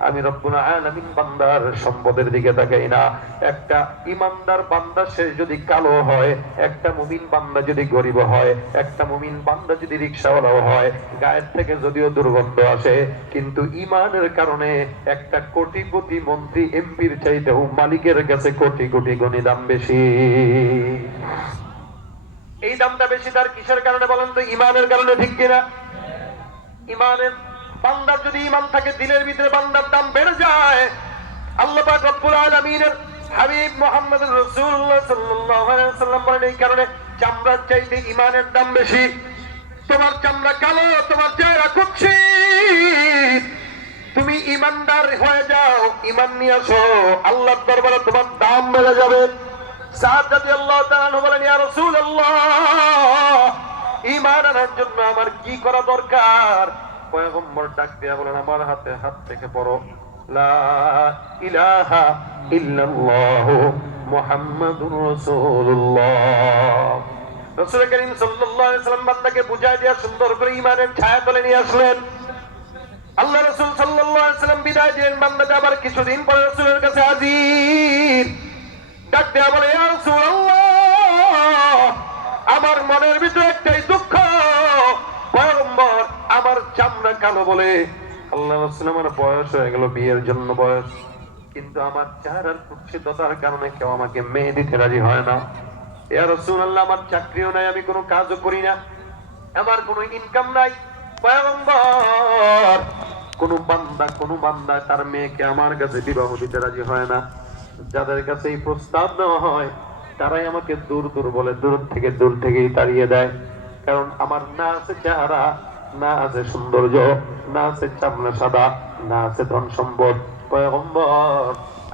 আমি রব্বুল আলামিন বান্দার সম্পদের দিকে তাকাই না। একটা ইমানদার বান্দা সে যদি কালো হয়, একটা মুমিন বান্দা যদি গরিব হয়, একটা মুমিন বান্দা যদি রিকশাওয়ালাও হয়, গায়ের থেকে যদিও দুর্গন্ধ আসে, কিন্তু ইমানের কারণে একটা কোটিপতি মন্ত্রী এমপির চাইতেও মালিকের কাছে কোটি কোটি গুণী দাম বেশি। এই দামটা বেশি তার কিসের কারণে বলেন তো? ইমানের কারণে, ঠিক কিনা? ইমানের, বান্দার যদি ইমান থাকে দিলের ভিতরে, বান্দার দাম বেড়ে যায়। আল্লাহ পাক রব্বুল আলামিনের হাবিব মুহাম্মদুর রাসূলুল্লাহ সাল্লাল্লাহু আলাইহি ওয়াসাল্লাম বলেন এই কারণে চামড়ার চাইতে ইমানের দাম বেশি। তোমার চামড়া কালো, তোমার চেহারা কুৎসিত, তুমি ইমানদার হয়ে যাও, ইমান নিয়ে আসো, আল্লাহর দরবারে তোমার দাম বেড়ে যাবে। সাদ রাদিয়াল্লাহু তাআলা আনহু বলেন, ইয়া রাসূলুল্লাহ, ঈমান আনার জন্য আমার কি করা দরকার? পয়গম্বর ডাক দিয়া বলেন, আমার হাতে হাত থেকে পড়ো লা ইলাহা ইল্লাল্লাহু মুহাম্মাদুর রাসূলুল্লাহ। রাসূল করিম সাল্লাল্লাহু আলাইহি ওয়াসাল্লাম বান্দাকে বুঝায় দিয়া সুন্দর করে ঈমানের ছায়া তলে নিয়ে আসলেন। আল্লাহ রাসূল সাল্লাল্লাহু আলাইহি ওয়াসাল্লাম বিদায় দিলেন, বান্দাটা আবার কিছুদিন পরে রাসূলের কাছে হাজির। ডাক দেয়া বলে, ইয়া রাসূলুল্লাহ, আমার মনের ভিতরে একটাই দুঃখ, পয়গম্বর আমার চামড়া কালো বলে। আল্লাহ রাসূল, আমার বয়স হয়ে গেল, বিয়ের জন্য বয়স, কিন্তু আমার চেহারার কুৎসিততার কারণে কেউ আমাকে মেয়ে দিতে রাজি হয় না। ইয়া রাসূলুল্লাহ, আমার চাকরিও নাই, আমি কোনো কাজও করি না, আমার কোনো ইনকাম নাই। পয়গম্বর, কোন বান্দা তার মেয়েকে আমার কাছে বিবাহ দিতে রাজি হয় না। যাদের কাছে এই প্রস্তাব দেওয়া হয় তারাই আমাকে দূর দূর বলে, দূর থেকেই তাড়িয়ে দেয়। কারণ আমার না আছে চেহারা, না আছে সৌন্দর্য, না আছে চামড়া সাদা, না আছে ধন সম্পদ। পয়গম্বর,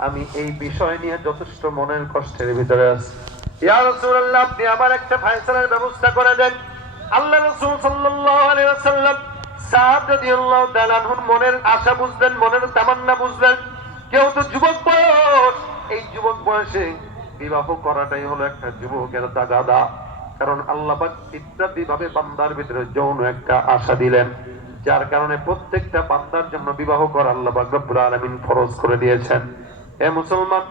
আমি এই বিষয় নিয়ে যথেষ্ট মনের কষ্টের ভিতরে আছি। ইয়া রাসূলুল্লাহ, আপনি আমার একটা ফায়সালার ব্যবস্থা করে দেন। আল্লাহ রাসূল সাল্লাল্লাহু আলাইহি ওয়াসাল্লাম সাদ রাদিয়াল্লাহু তাআলা আনহুর মনের আশা বুঝলেন, মনের তামান্না বুঝলেন। কেউ তো যুবক বয়স, এই যুবক বয়সে বিবাহ করাটাই হলো একটা যুবকের তাগাদা। কারণ আল্লাহ পাক ইত্যাদি ভাবে বান্দার ভিতরে যৌন একটা আশা দিলেন, যার কারণে প্রত্যেকটা বান্দার জন্য বিবাহ করা আল্লাহ পাক রব্বুল আলামিন ফরজ করে দিয়েছেন। হে মুসলমান,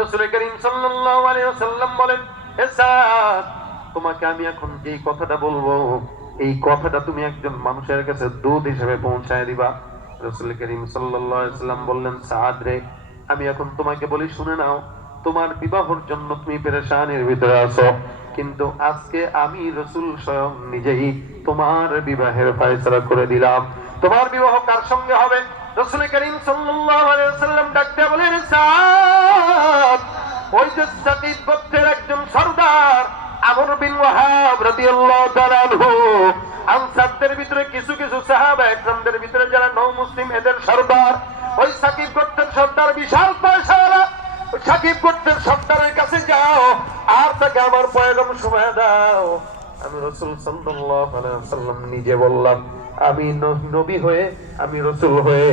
রাসূল করিম সাল্লাল্লাহু আলাইহি ওয়াসাল্লাম বলেন, হে সাদ, তোমাকে আমি এখন যে কথাটা বলবো, এই কথাটা তুমি একজন মানুষের কাছে দূত হিসেবে পৌঁছায় দিবা। রাসূল করিম সাল্লাল্লাহু আলাইহি ওয়াসাল্লাম বললেন, সাদ রে, আমি এখন তোমাকে বলি, শুনে নাও। তোমার বিবাহের জন্য তুমি পেরেশানির ভিতরে আছো, কিন্তু আজকে আমি রাসূল স্বয়ং নিজেই তোমার বিবাহের ফয়সালা করে দিলাম। তোমার বিবাহ কার সঙ্গে হবে? রাসূল করিম সাল্লাল্লাহু আলাইহি ওয়াসাল্লাম ডাকতে বলেন, সাদ, ওই যে সাকিব গোত্রের একজন সরদার আমর বিন ওয়াহাব রাদিয়াল্লাহু তাআলা আনহু, আনসারদের ভিতরে কিছু কিছু সাহাবা একরামদের ভিতরে যারা নও মুসলিম, এদের সরদার ওই সাকিব গোত্রের সরদার, বিশাল পয়সাওয়ালা। সাকিব গোত্রের সরদারের কাছে যাও আর তাকে আমার পয়গাম শোনা দাও। আমি রাসূল সাল্লাল্লাহু আলাইহি ওয়াসাল্লাম নিজে বললাম, আমি নবী হয়ে, আমি রাসূল হয়ে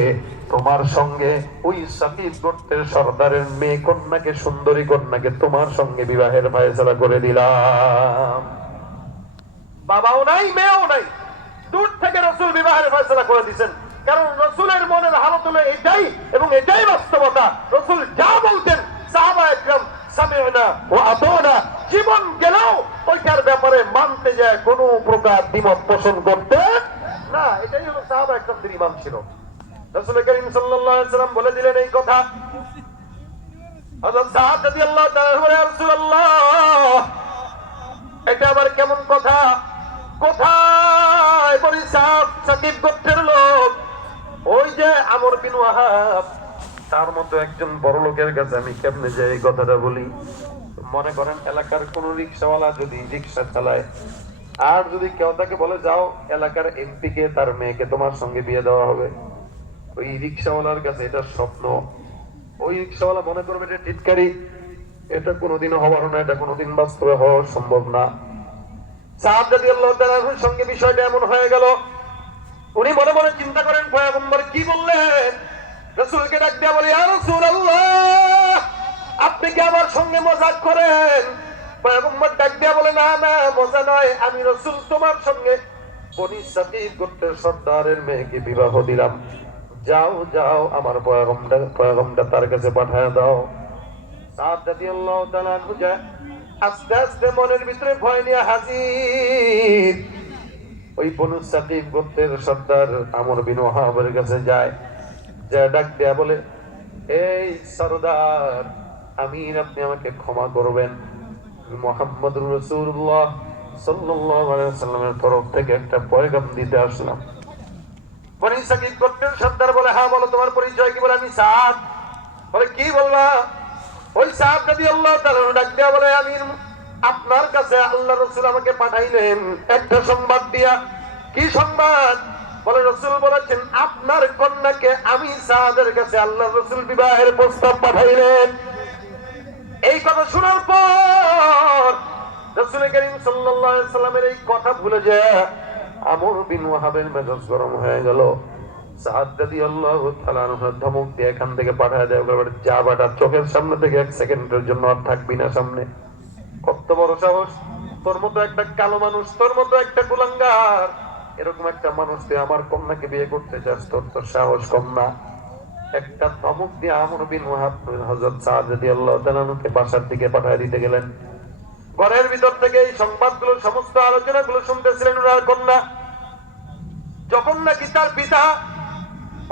তোমার সঙ্গে ওই সাকিব গোত্রের সরদারের মেয়ে কন্যাকে, সুন্দরী কন্যাকে তোমার সঙ্গে বিবাহের ফয়সালা করে দিলাম। বাবাও নাই, মেয়েও নাই, দূর থেকে রাসূল বিবাহের ফয়সালা করে দিয়েছেন। কারণ রাসূলের মনের হালত হলো এটাই, এবং এটাই বাস্তবতা। রাসূল যা বলতেন সাহাবা একরাম সামি'না ওয়া আতা'না, জীবন গেলেও ওইটার ব্যাপারে মানতে যায় কোনো প্রকার দ্বিমত পোষণ করতে না। এটাই হলো সাহাবা একরামদের ঈমান ছিল। রাসূল করিম সাল্লাল্লাহু আলাইহি ওয়াসাল্লাম বলে দিলেন এই কথা। হযরত সাদ রাদিয়াল্লাহু তাআলা বলে, ইয়া রাসূলুল্লাহ, এটা আবার কেমন কথা? কোথায় বলি সাকিব গোত্রের লোক, ওই যে আমর বিন ওয়াহাব, তার মতো একজন বড় লোকের কাছে আমি কেমনে যাই এই কথাটা বলি? মনে করেন এলাকার কোন রিক্সাওয়ালা যদি রিক্সা চালায়, আর যদি কেউ তাকে বলে, যাও এলাকার এমপি কে তার মেয়েকে তোমার সঙ্গে বিয়ে দেওয়া হবে, ওই রিক্সাওয়ালার কাছে এটা স্বপ্ন। ওই রিক্সাওয়ালা মনে করবে এটা টিটকারি, এটা কোনোদিনও হবার না, এটা কোনোদিন বাস্তবে হওয়া সম্ভব না। সাদ রাদিয়াল্লাহু তাআলার সঙ্গে বিষয়টা এমন হয়ে গেল, উনি মনে মনে চিন্তা করেন পয়গম্বর কি বললেন। রাসূলকে ডাক দিয়ে বলে, ইয়া রাসূলুল্লাহ, আপনি কি আমার সঙ্গে মজাক করেন? পয়গম্বর ডাক দিয়া বলে, না না, মজা নয়, আমি রাসূল তোমার সঙ্গে বনি সাকিব গোত্রের সর্দারের মেয়েকে বিবাহ দিলাম, যাও যাও আমার পয়গম্বরটা তার কাছে পাঠায় দাও। সাদ রাদিয়াল্লাহু তাআলা আনহু যায়, আস্তে আস্তে মনের ভিতরে ভয় নিয়ে হাজির ওই বনু সাকিব গোত্রের সর্দার আমর বিন ওয়াহাবের কাছে যায়, যা ডাক দেয়া বলে, এই সর্দার আমির, আপনি আমাকে ক্ষমা করবেন, মুহাম্মদুর রাসূলুল্লাহ সাল্লাল্লাহু আলাইহি ওয়াসাল্লামের তরফ থেকে একটা পয়গাম দিতে আসলাম। বনি সাকিব গোত্রের সর্দার বলে, হ্যাঁ বলো, তোমার পরিচয় কি? বলে, আমি সাদ। বলে, কি বলবা? ওই সাদ রাদিয়াল্লাহু তাআলা ডাক দেয়া বলে, আমির, আপনার কাছে আল্লাহ রাসূল আমাকে পাঠাইলেন একটা সংবাদ দিয়া। কি সংবাদ? বলে, রাসূল বলেছেন আপনার কন্যাকে আমি সাদের কাছে আল্লাহ রাসূল বিবাহের প্রস্তাব পাঠাইলেন। এই কথা শোনার পর রাসূল করিম সাল্লাল্লাহু আলাইহি সাল্লামের এই কথা ভুলে যায় আমর বিন ওয়াহাবের মেজাজ গরম হয়ে গেল। সাদ রাদিয়াল্লাহু তাআলা ধমক দিয়ে এখান থেকে পাঠায় দেয়, যা বাটা, চোখের সামনে থেকে এক সেকেন্ডের জন্য আর থাকবি না সামনে। কত বড় সাহস! তোর মতো একটা কালো মানুষ, তোর মতো একটা কুলাঙ্গার, এরকম একটা মানুষ তুই আমার কন্যাকে বিয়ে করতে চাস, তোর তো সাহস কম না। একটা ধমক দিয়ে আমর বিন ওয়াহাব হযরত সাদ রাদিয়াল্লাহু তাআলা কে বাসার দিকে পাঠিয়ে দিতে গেলেন। ঘরের ভিতর থেকে এই সংবাদগুলো, সমস্ত আলোচনাগুলো শুনতেছিলেন ওনার কন্যা। যখন নাকি তার পিতা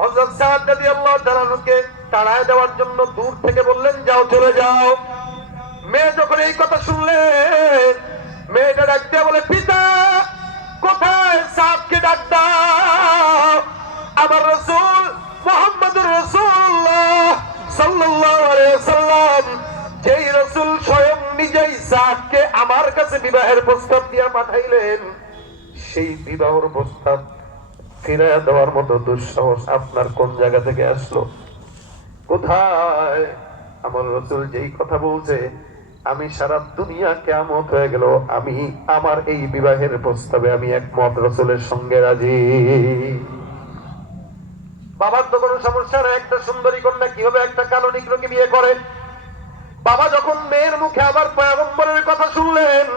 হযরত সাদ রাদিয়াল্লাহু তাআলা কে তাড়ায় দেওয়ার জন্য দূর থেকে বললেন, যাও, চলে যাও। মেয়ে যখন এই কথা শুনলেন, মেয়েটা ডাক দিয়ে বলে, পিতা কোথায়? সাদকে ডাক দাও। আমার রাসূল মুহাম্মদুর রাসূলুল্লাহ সাল্লাল্লাহু আলাইহি ওয়াসাল্লাম, যেই রাসূল স্বয়ং নিজেই সাদকে আমার কাছে বিবাহের প্রস্তাব দিয়া পাঠাইলেন, সেই বিবাহের প্রস্তাব ফিরিয়ে দেওয়ার মতো দুঃসাহস আপনার কোন জায়গা থেকে আসলো? কোথায়? আমার রাসূল যেই কথা বলছে, আমি সারা দুনিয়া কিয়ামত হয়ে গেল, আমি আমার এই বিবাহের প্রস্তাবে আমি একমত, রাসূলের সঙ্গে রাজি। বাবার তো কোনো সমস্যা না, একটা সুন্দরী কন্যা কিভাবে একটা কালো নিগ্রোকে বিয়ে করে? বাবা যখন মেয়ের মুখে আবার পয়গম্বরের কথা শুনলেন,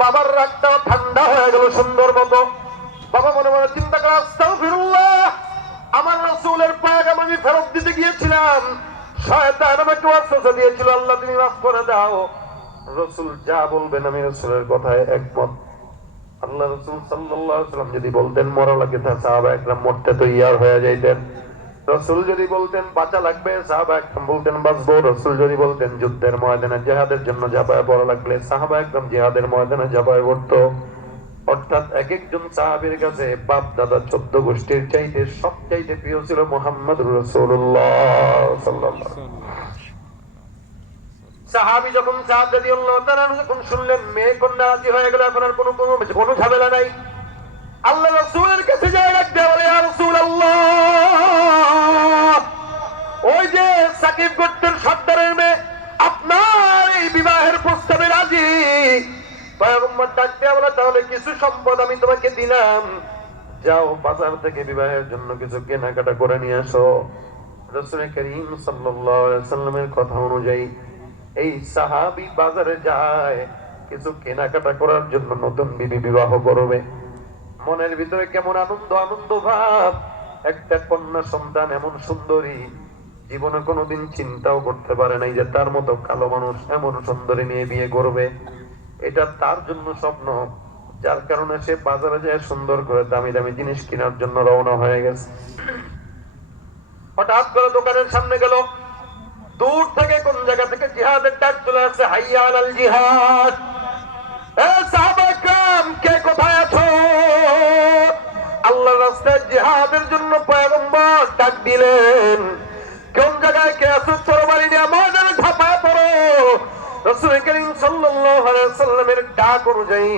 বাবার রাগটাও ঠান্ডা হয়ে গেল সুন্দর মতো। বাবা মনে মনে চিন্তা করে, আস্তাগফিরুল্লাহ, আমার রাসূলের পয়গাম আমি ফেরত দিতে গিয়েছিলাম, শয়তান আমাকে ওয়াসওয়াসা দিয়েছিল, আল্লাহ তুমি মাফ করে দাও। রাসূল যা বলবেন আমি রাসূলের কথায় একমত। আল্লাহ রাসূল সাল্লাল্লাহু আলাইহি ওয়াসাল্লাম যদি বলতেন মরা লাগে, তা সাহাবা একরাম মরতে তৈয়ার হয়ে যাইতেন। রাসূল যদি বলতেন বাঁচা লাগবে, সাহাবা একরাম বলতেন বাঁচবো। রাসূল যদি বলতেন যুদ্ধের ময়দানে জিহাদের জন্য ঝাঁপায় পড়া লাগলে, সাহাবা একরাম জিহাদের ময়দানে ঝাঁপায় পড়তো। অর্থাৎ এক একজন সাহাবীর কাছে বাপ দাদা 14 গোষ্ঠীর চাইতে সবচাইতে প্রিয় ছিল মুহাম্মদুর রাসূলুল্লাহ সাল্লাল্লাহু আলাইহি ওয়াসাল্লাম। সাহাবী যখন সাদ রাদিয়াল্লাহু তাআলা যখন শুনলেন মেয়ে কন্যা রাজি হয়ে গেল, এখন আর কোনো ঝামেলা নাই, আল্লাহ রাসূলের কাছে যায় রাখতে বলে, ইয়া রাসূলুল্লাহ, ওই যে সাকিব গোত্রের সর্দারের মেয়ে আপনার এই বিবাহের প্রস্তাবে রাজি। পয়গম্বর ডাক দেয়া বলে, তাহলে কিছু সম্পদ আমি তোমাকে দিলাম, যাও বাজার থেকে বিবাহের জন্য কিছু কেনাকাটা করে নিয়ে আসো। রাসূল করিম সাল্লাল্লাহু আলাইহি ওয়াসাল্লামের কথা অনুযায়ী এই সাহাবী বাজারে যায় কিছু কেনাকাটা করার জন্য, নতুন বিবি বিবাহ করবে। মনের ভিতরে কেমন আনন্দ আনন্দ ভাব। একটা কন্যা সন্তান এমন সুন্দরী, জীবনে কোনোদিন চিন্তাও করতে পারে নাই যে তার মতো কালো মানুষ এমন সুন্দরী নিয়ে বিয়ে করবে। এটা তার জন্য স্বপ্ন, যার কারণে সে বাজারে যায় সুন্দর করে দামি দামি জিনিস কেনার জন্য রওনা হয়ে গেছে। হঠাৎ করে দোকানের সামনে গেল, দূর থেকে কোন জায়গা থেকে জিহাদের ডাক চলে আসছে, হাইয়া আলাল জিহাদ। সাহাবায়ে কেরাম, কে কোথায় আছো? আল্লাহর রাস্তায় জিহাদের জন্য পয়গম্বর ডাক দিলেন। কোন জায়গায় কে আছো? তরবারি নিয়ে ময়দানে ঝাঁপায় পড়ো। রাসূল করিম সাল্লাল্লাহু আলাইহি ওয়াসাল্লামের ডাক অনুযায়ী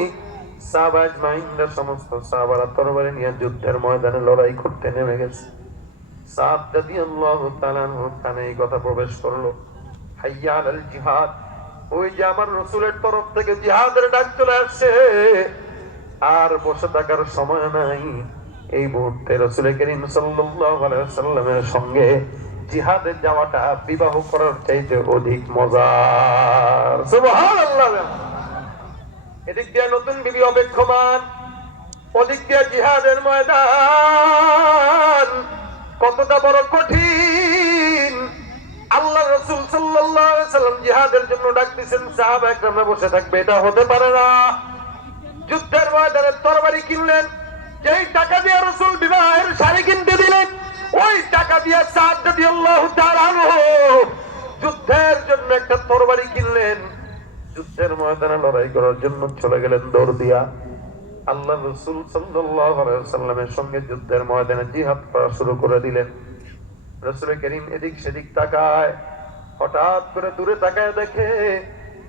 সাহাবা আজমাইনরা, সমস্ত সাহাবারা তরবারি নিয়ে যুদ্ধের ময়দানে লড়াই করতে নেমে গেছে। সাদ রাদিয়াল্লাহু তাআলা আনহু কানে এই কথা প্রবেশ করলো, হাইয়া আলাল জিহাদ। ওই যে আমার রাসূলের তরফ থেকে জিহাদের ডাক চলে আসছে, আর বসে থাকার সময় নাই। এই মুহূর্তে রাসূল করিম সাল্লাল্লাহু আলাইহি ওয়াসাল্লামের সঙ্গে জিহাদে যাওয়াটা বিবাহ করার চাইতে অধিক মজার। সুবহানাল্লাহ। এদিক দিয়ে নতুন বিবি অপেক্ষমান, ওদিক দিয়ে জিহাদের ময়দান কতটা বড় কঠিন। আল্লাহ রাসূল সাল্লাল্লাহু আলাইহি ওয়াসাল্লাম জিহাদের জন্য ডাক দিয়েছেন, সাহাবা একরামরা বসে থাকবে, এটা হতে পারে না। যুদ্ধের ময়দানে তরবারি কিনলেন, যেই টাকা দিয়ে রাসূল বিবাহের শাড়ি কিনতে দিলেন, ওই টাকা দিয়ে সাদ রাদিয়াল্লাহু তাআলা আনহু যুদ্ধের জন্য একটা তরবারি কিনলেন। যুদ্ধের ময়দানে লড়াই করার জন্য চলে গেলেন দৌড় দিয়া। আল্লাহ রাসূল সাল্লাল্লাহু আলাইহি ওয়াসাল্লামের সঙ্গে যুদ্ধের ময়দানে জিহাদ করা শুরু করে দিলেন। রাসূল করিম এদিক সেদিক তাকায়, হঠাৎ করে দূরে তাকায় দেখে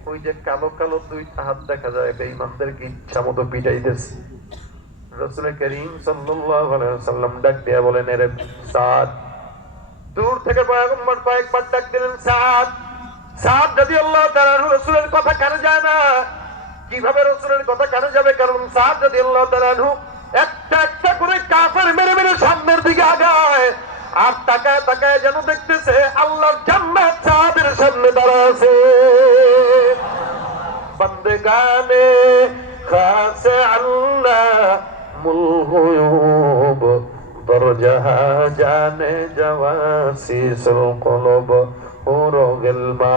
ওই যে কালো কালো দুইটা হাত দেখা যায়, বেঈমানদেরকে ইচ্ছা মতো পিটাইতেছে। রাসূল করিম সাল্লাল্লাহু আলাইহি ওয়াসাল্লাম ডাক দিয়া বলেন, এরে সাদ। দূর থেকে পয়গম্বর কয়েকবার ডাক দিলেন, সাদ। সাদ রাদিয়াল্লাহু তাআলা রাসূলের কথা কানে যায় না। কিভাবে রাসূলের কথা কানে যাবে? কারণ সাদ রাদিয়াল্লাহু তাআলা একটা একটা করে কাফের মেরে মেরে সামনের দিকে আগায়, আর তাকায় তাকায় যেন দেখতেছে আল্লাহর জান্নাত সাদের সামনে দাঁড়ায় আছে। বন্দেগানে খাসে আল্লাহ মুল গুয়ুব দরজাহা জানে জওয়াসিসুল কুলুব हो गिलमा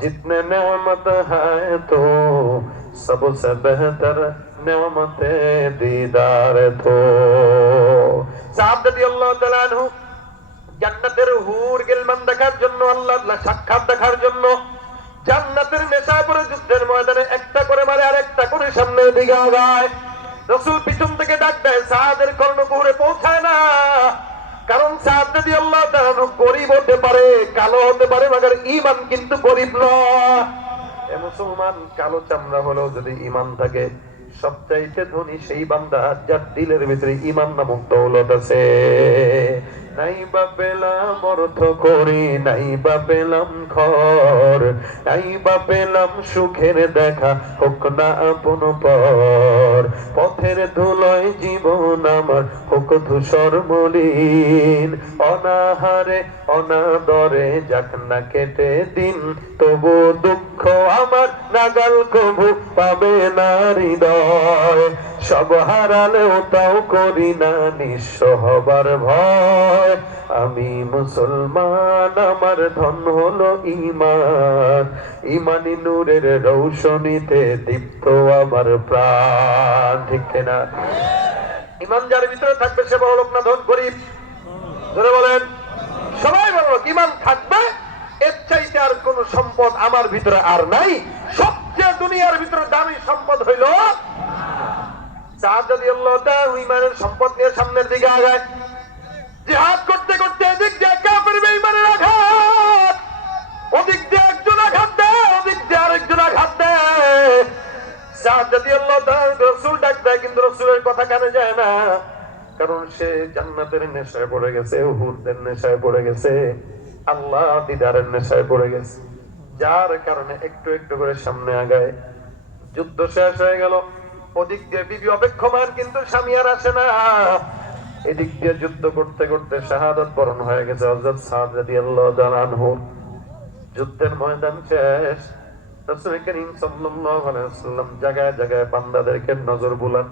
जितने नेमत है तो सबसे बेहतर नेमत दीदार तो। সাহাব রাদিয়াল্লাহু তাআলা আনহু জান্নাতের হুর গিলমান দেখার জন্য, আল্লাহর সাক্ষাৎ দেখার জন্য জান্নাতের নেশায় পড়ে যুদ্ধের ময়দানে একটা করে মারে আর একটা করে সামনের দিকে আগায়। রাসূল পিছন থেকে ডাক দেয়, সাদের কর্ণকুহরে পৌঁছায় না। কারণ সাদ রাদিয়াল্লাহু তাআলা গরীব হতে পারে, কালো হতে পারে, মাগার ঈমান কিন্তু গরীব নয়। এ মুসলমান কালো চামড়া হলেও যদি ঈমান থাকে, সবচাইতে ধনী সেই বান্দা যার দিলের ভিতরে ঈমান নামক দৌলত আছে। নাই বা পেলাম অর্থ করি, নাই বা পেলাম ঘর, নাই বা পেলাম সুখের দেখা, হোক না আপন পর। পথের ধুলোয় জীবন আমার হোক ধূসর মলিন, অনাহারে অনাদরে যাক না কেটে দিন, তবু দুঃখ আমার নাগাল কবু পাবে না হৃদয়। সব হারালেও তাও করি না নিঃস্ব হবার ভয়। আমি মুসলমান, আমার ধন হলো ঈমান, ঈমানি নূরের রৌশনীতে দীপ্ত আমার প্রাণ। ঠিক না? ঈমান যার ভিতরে থাকবে সে বড় লোক না ধন গরিব? ধরে বলেন, সবাই বড় লোক। ঈমান থাকবে, এর চাইতে আর কোন সম্পদ আমার ভিতরে আর নাই। সবচেয়ে দুনিয়ার ভিতরে দামি সম্পদ হইল সাদ রাদিয়াল্লাহু তাআলা ঈমানের সম্পদ নিয়ে সামনের দিকে আগায়। জিহাদ করতে করতে এদিক দিয়ে কাফের বেঈমানের আঘাত, ওদিক দিয়ে একজন আঘাত দেয়, ওদিক দিয়ে আরেকজন আঘাত দেয়। সাদ রাদিয়াল্লাহু তাআলা রাসূল ডাক দেয়, কিন্তু রাসূলের কথা কানে যায় না। কারণ সে জান্নাতের নেশায় পড়ে গেছে, হুরদের নেশায় পড়ে গেছে, আল্লাহ দিদারের নেশায় পড়ে গেছে, যার কারণে একটু একটু করে সামনে আগায়। যুদ্ধ শেষ হয়ে গেল, ওদিক দিয়ে বিবি অপেক্ষমান, কিন্তু স্বামী আর আসে না। এদিক দিয়ে যুদ্ধ করতে করতে শাহাদাত বরণ হয়ে গেছে হযরত সাদ রাদিয়াল্লাহু তাআলা আনহু। যুদ্ধের ময়দান শেষ। রাসূল করিম সাল্লাল্লাহু আলাইহি ওয়াসাল্লাম জায়গায় জায়গায় বান্দাদেরকে নজর বুলান।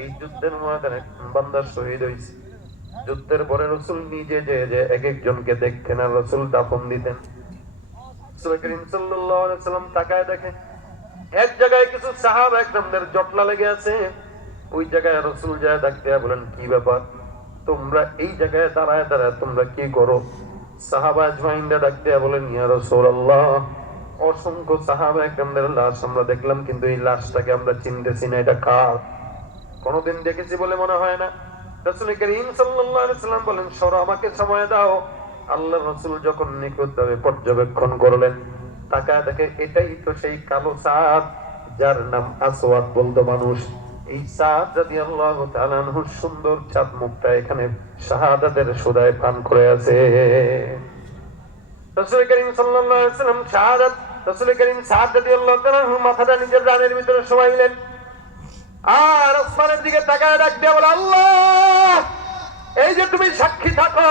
এই যুদ্ধের ময়দানে বান্দা শহীদ হয়েছে। যুদ্ধের পরে রাসূল নিজে যে এক একজনকে দেখতেন আর রাসূল দাফন দিতেন। রাসূল করিম সাল্লাল্লাহু আলাইহি ওয়াসাল্লাম তাকায় দেখে এক জায়গায় কিছু সাহাবা একরামদের জটলা লেগে আছে। ওই জায়গায় রাসূল যায় ডাক দিয়া বলেন, কি ব্যাপার, তোমরা এই জায়গায় দাঁড়ায় দাঁড়ায় তোমরা কি করো? সাহাবা আজমাইনরা ডাক দিয়া বলেন, ইয়া রাসূলুল্লাহ, অসংখ্য সাহাবা একরামদের লাশ আমরা দেখলাম, কিন্তু এই লাশটাকে আমরা চিনতেছি না, এটা কার? কোনদিন দেখেছি বলে মনে হয় না। রাসূল করিম সাল্লাল্লাহু আলাইহি ওয়াসাল্লাম বলেন, সরো, আমাকে সময় দাও। আল্লাহর রাসূল যখন নিকটভাবে পর্যবেক্ষণ করলেন, তাকায় দেখে এটাই তো সেই কালো সাদ যার নাম আসওয়াদ বলতো মানুষ। এই সাদ রাদিয়াল্লাহু তাআলা আনহুর সুন্দর চাঁদ মুখটা এখানে শাহাদাতের সুদায় পান করে আছে। রাসূল করিম সাল্লাল্লাহু আলাইহি ওয়াসাল্লাম শাহাদাত, রাসূল করিম সাদ রাদিয়াল্লাহু তাআলা আনহু মাথাটা নিজের রানের ভিতরে শোয়াইলেন, আর আসমানের দিকে তাকায় ডাক দিয়ে বলে, আল্লাহ, এই যে তুমি সাক্ষী থাকো,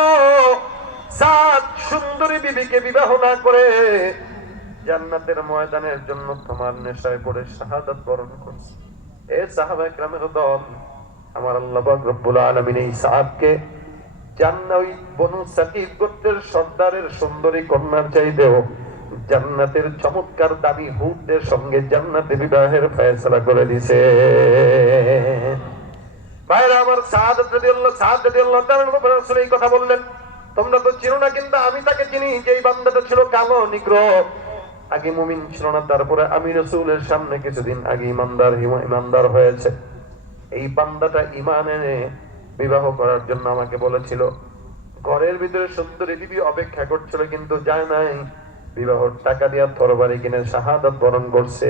সাদ সুন্দরী বিবিকে বিবাহ না করে জান্নাতের ময়দানের জন্য তোমার নেশায় পড়ে শাহাদাত বরণ করছে। এ সাহাবায়ে কেরামের দল, আমার আল্লাহ পাক রব্বুল আলামিন এই সাহাবকে জান্নাত বনু সাকিব গোত্রের সর্দারের সুন্দরী কন্যার চাইতেও জান্নাতের চমৎকার দামি হুরদের সঙ্গে জান্নাতে বিবাহের ফয়সালা করে দিয়েছে। ভাইরা আমার, সাদ রাদিয়াল্লাহু তাআলা রাসূল এই কথা বললেন, তোমরা তো চিনো না, কিন্তু আমি তাকে চিনি, যে এই বান্দাটা ছিল কালো নিগ্র, আগে মুমিন ছিল না, তারপরে আমি রাসূলের সামনে কিছুদিন আগে ইমানদার হয়েছে। এই বান্দাটা ঈমান এনে বিবাহ করার জন্য আমাকে বলেছিল। ঘরের ভিতরে সুন্দরী বিবি অপেক্ষা করছিল, কিন্তু যায় নাই। বিবাহর টাকা দিয়া তরবারি কিনে শাহাদাত বরণ করছে।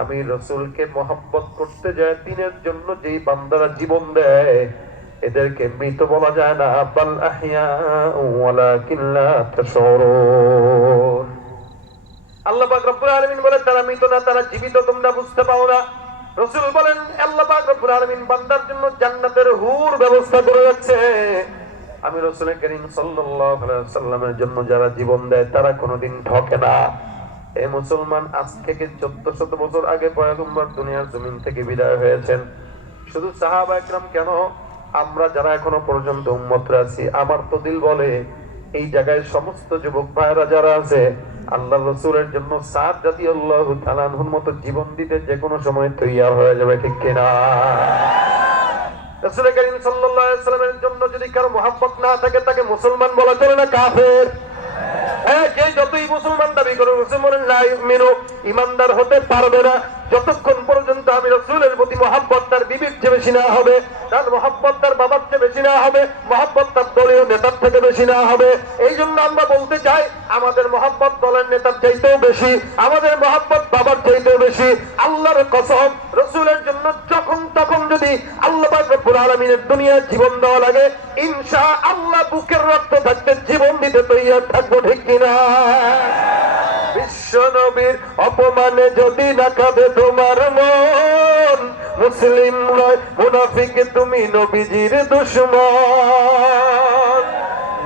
আমি রাসূলকে মহব্বত করতে যায় দিনের জন্য যেই বান্দারা জীবন দেয়, এদেরকে মৃত বলা যায় না, বাল আহইয়া ওয়ালাকিন লা তাশউরুন। আল্লাহ পাক রব্বুল আলামিন বলেন তারা মৃত না, তারা জীবিত, তোমরা বুঝতে পাও না। রাসূল বলেন আল্লাহ পাক রব্বুল আলামিন বান্দার জন্য জান্নাতের হুর ব্যবস্থা করে রাখছে। আমি রাসূল করিম সাল্লাল্লাহু আলাইহি ওয়াসাল্লামের জন্য যারা জীবন দেয় তারা কোনোদিন ঠকে না। এ মুসলমান, আজ থেকে 1400 বছর আগে পয়গম্বর দুনিয়ার জমিন থেকে বিদায় হয়েছেন। শুধু সাহাবায়ে কেরাম কেন, আমরা যারা এখনো পর্যন্ত উম্মতরা আছি, আমার তো দিল বলে এই জায়গায় সমস্ত যুবক ভাইরা যারা আছে আল্লাহর রাসূলের জন্য সাদ রাদিয়াল্লাহু তাআলা আনহুর মতো জীবন দিতে যে কোনো সময় তৈয়ার হয়ে যাবে, ঠিক কিনা? রাসূল করিম সাল্লাল্লাহু আলাইহি ওয়াসাল্লামের জন্য যদি কারো মহব্বত না থাকে, তাকে মুসলমান বলা চলে না, কাফের। যে যতই মুসলমান দাবি করে, মুসলমান লা ইউমিনু, ঈমানদার হতে পারবে না যতক্ষণ পর্যন্ত আমি রাসূলের প্রতি মহব্বত তার বিবির চেয়ে বেশি না হবে, তার মহব্বত তার বাবার চেয়ে বেশি না হবে, মহব্বত তার দলীয় নেতার থেকে বেশি না হবে। এই জন্য আমরা বলতে চাই, আমাদের মহব্বত দলের নেতার চাইতেও বেশি, আমাদের মহব্বত বাবার চাইতেও বেশি। আল্লাহর কসম, রাসূলের জন্য যখন তখন যদি আল্লাহ পাক রব্বুল আলামিনের দুনিয়ায় জীবন দেওয়া লাগে, ইনশাআল্লাহ বুকের রক্ত থাকতে জীবন দিতে তৈয়ার থাকবো, ঠিক কিনা? বিশ্ব নবীর অপমানে যদি না কাঁদে তোমার মন, মুসলিম নয় মুনাফিক তুমি নবীজির দুশমন।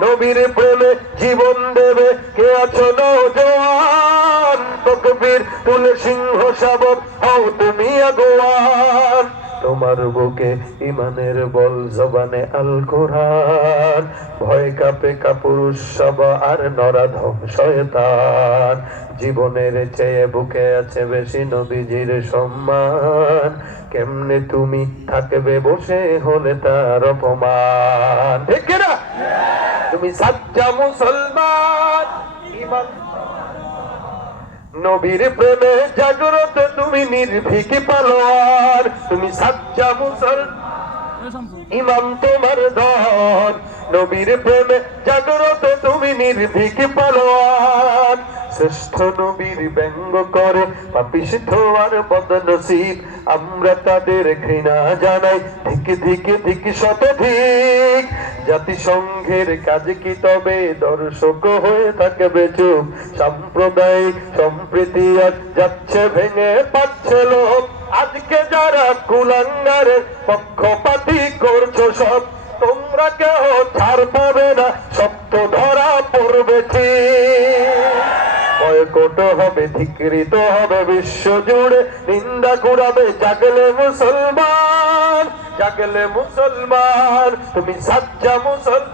নবীর প্রেমে জীবন দেবে কে আছো নওজোয়ান, তাকবীর তুলে সিংহ শাবক হও তুমি আগুয়ান। তোমার বুকে ইমানের বল, জবানে আল কোরআন, ভয় কাঁপে কাপুরুষ সব আর নরাধম শয়তান। জীবনের চেয়ে বুকে আছে বেশি নবীজির সম্মান, কেমনে তুমি থাকবে বসে হলে তার অপমান, ঠিক না? তুমি সাচ্চা মুসলমান, ঈমান নবীর প্রেমে জাগ্রত, তুমি নির্ভীক পালোয়ার। তুমি সাচ্চা মুসলমান, ঈমান তোমার ধন, নবীর প্রেমে জাগ্রত, তুমি নির্ভীক পালোয়ার। শ্রেষ্ঠ নবীর ব্যঙ্গ করে পাপিষ্ঠ আর বদনসিব, আমরা তাদের ঘৃণা জানাই ধিক ধিক ধিক শতধিক। জাতিসংঘের কাজ কি তবে দর্শক হয়ে থাকবে চুপ, সাম্প্রদায়িক সম্প্রীতি আজ যাচ্ছে ভেঙে পাচ্ছে লোক। আজকে যারা কুলাঙ্গারের পক্ষপাতী করছো সব, তোমরা কেউ ছাড় পাবে না, সত্য ধরা পড়বে ঠিক। বয়কট হবে, ধিক্কৃত হবে বিশ্ব জুড়ে, নিন্দা কুড়াবে জাগলে মুসলমান, জাগলে মুসলমান। তুমি সাচ্চা মুসলমান,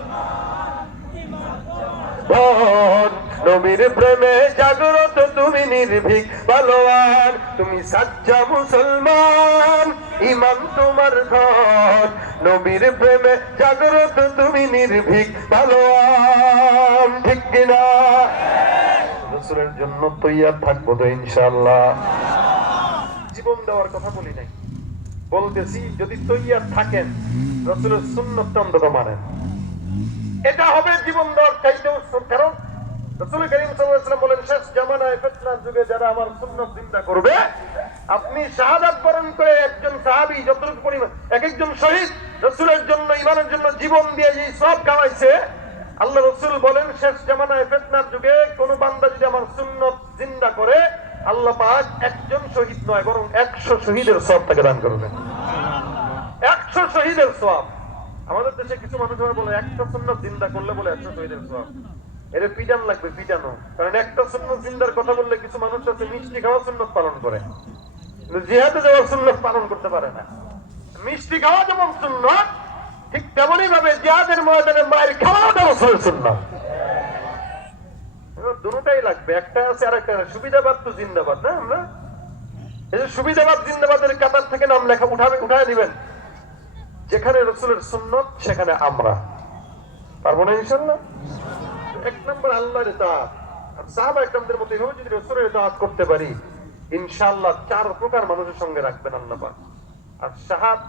নবীর প্রেমে জাগ্রত, তুমি নির্ভীক পালোয়ার। তুমি সাচ্চা মুসলমান, ঈমান তোমার ধন, নবীর প্রেমে জাগ্রত, তুমি নির্ভীক পালোয়ার, ঠিক কিনা? রাসূলের জন্য তৈয়ার থাকবো তো ইনশাআল্লাহ। জীবন দেওয়ার কথা বলি নাই, বলতেছি যদি তৈয়ার থাকেন রাসূলের সুন্নাতটা অন্তত মানেন, এটা হবে জীবন দেওয়ার চাইতেও। কারণ রাসূল করিম সাল্লাল্লাহু আলাইহি ওয়াসাল্লাম বলেন, শেষ জামানায় ফিতনার যুগে যারা আমার সুন্নাত জিন্দা করবে, আপনি শাহাদাত বরণ করে একজন সাহাবী যতটুকু পরিমাণ, এক একজন শহীদ রাসূলের জন্য ঈমানের জন্য জীবন দিয়ে যে সওয়াব কামাইছে, আল্লাহ রাসূল বলেন শেষ জামানায় ফিতনার যুগে কোন বান্দা যদি আমার সুন্নাত জিন্দা করে, আল্লাহ পাক একজন শহীদ নয় বরং 100 শহীদের সওয়াব তাকে দান করবেন। 100 শহীদের সওয়াব। আমাদের দেশে কিছু মানুষ বলে 100 সুন্নাত জিন্দা করলে বলে 100 শহীদের সওয়াব। এর পিটান লাগবে, পিটানো। কারণ একটা সুন্নত জিন্দার কথা বললে কিছু মানুষ আছে মিষ্টি খাওয়া সুন্নত পালন করে, কিন্তু জিহাদে যাওয়ার সুন্নত পালন করতে পারে না। মিষ্টি খাওয়া যেমন সুন্নত, ঠিক তেমনই ভাবে জিহাদের ময়দানে মায়ের খাওয়াও রাসূলের সুন্নত। দুটোটাই লাগবে, একটা আছে আর একটা সুবিধাবাদ তো জিন্দাবাদ না। আমরা এই যে সুবিধাবাদ জিন্দাবাদের কাতার থেকে নাম লেখা উঠায় দিবেন, যেখানে রাসূলের সুন্নত সেখানে আমরা পারবো না ইনশাআল্লাহ। এক নম্বর আল্লাহর ইতাআত, আর সাহাবা একরামদের মতো এভাবে যদি রাসূলের ইতাআত করতে পারি ইনশাআল্লাহ 4 প্রকার মানুষের সঙ্গে রাখবেন আল্লাহ পাক। আর শাহাদ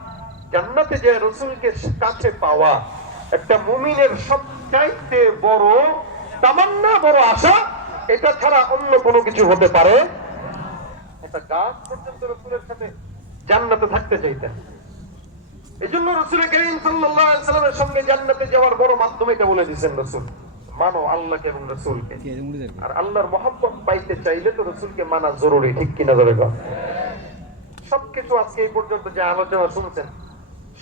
জান্নাতে যে রাসূলকে কাছে পাওয়া একটা মুমিনের সবচাইতে বড় তামান্না, বড় আশা। এটা ছাড়া অন্য কোনো কিছু হতে পারে। একটা গাছ পর্যন্ত রাসূলের সাথে জান্নাতে থাকতে চাইতেন। এজন্য রাসূল কারীম সাল্লাল্লাহু আলাইহি ওয়াসাল্লামের সঙ্গে জান্নাতে যাওয়ার বড় মাধ্যম এটা বলে দিয়েছেন রাসূল, মানো আল্লাহকে এবং রাসূলকে। আর আল্লাহর মহব্বত পাইতে চাইলে তো রাসূলকে মানা জরুরি, ঠিক কিনা ধরে গো? সবকিছু আজকে এই পর্যন্ত যে আলোচনা শুনছেন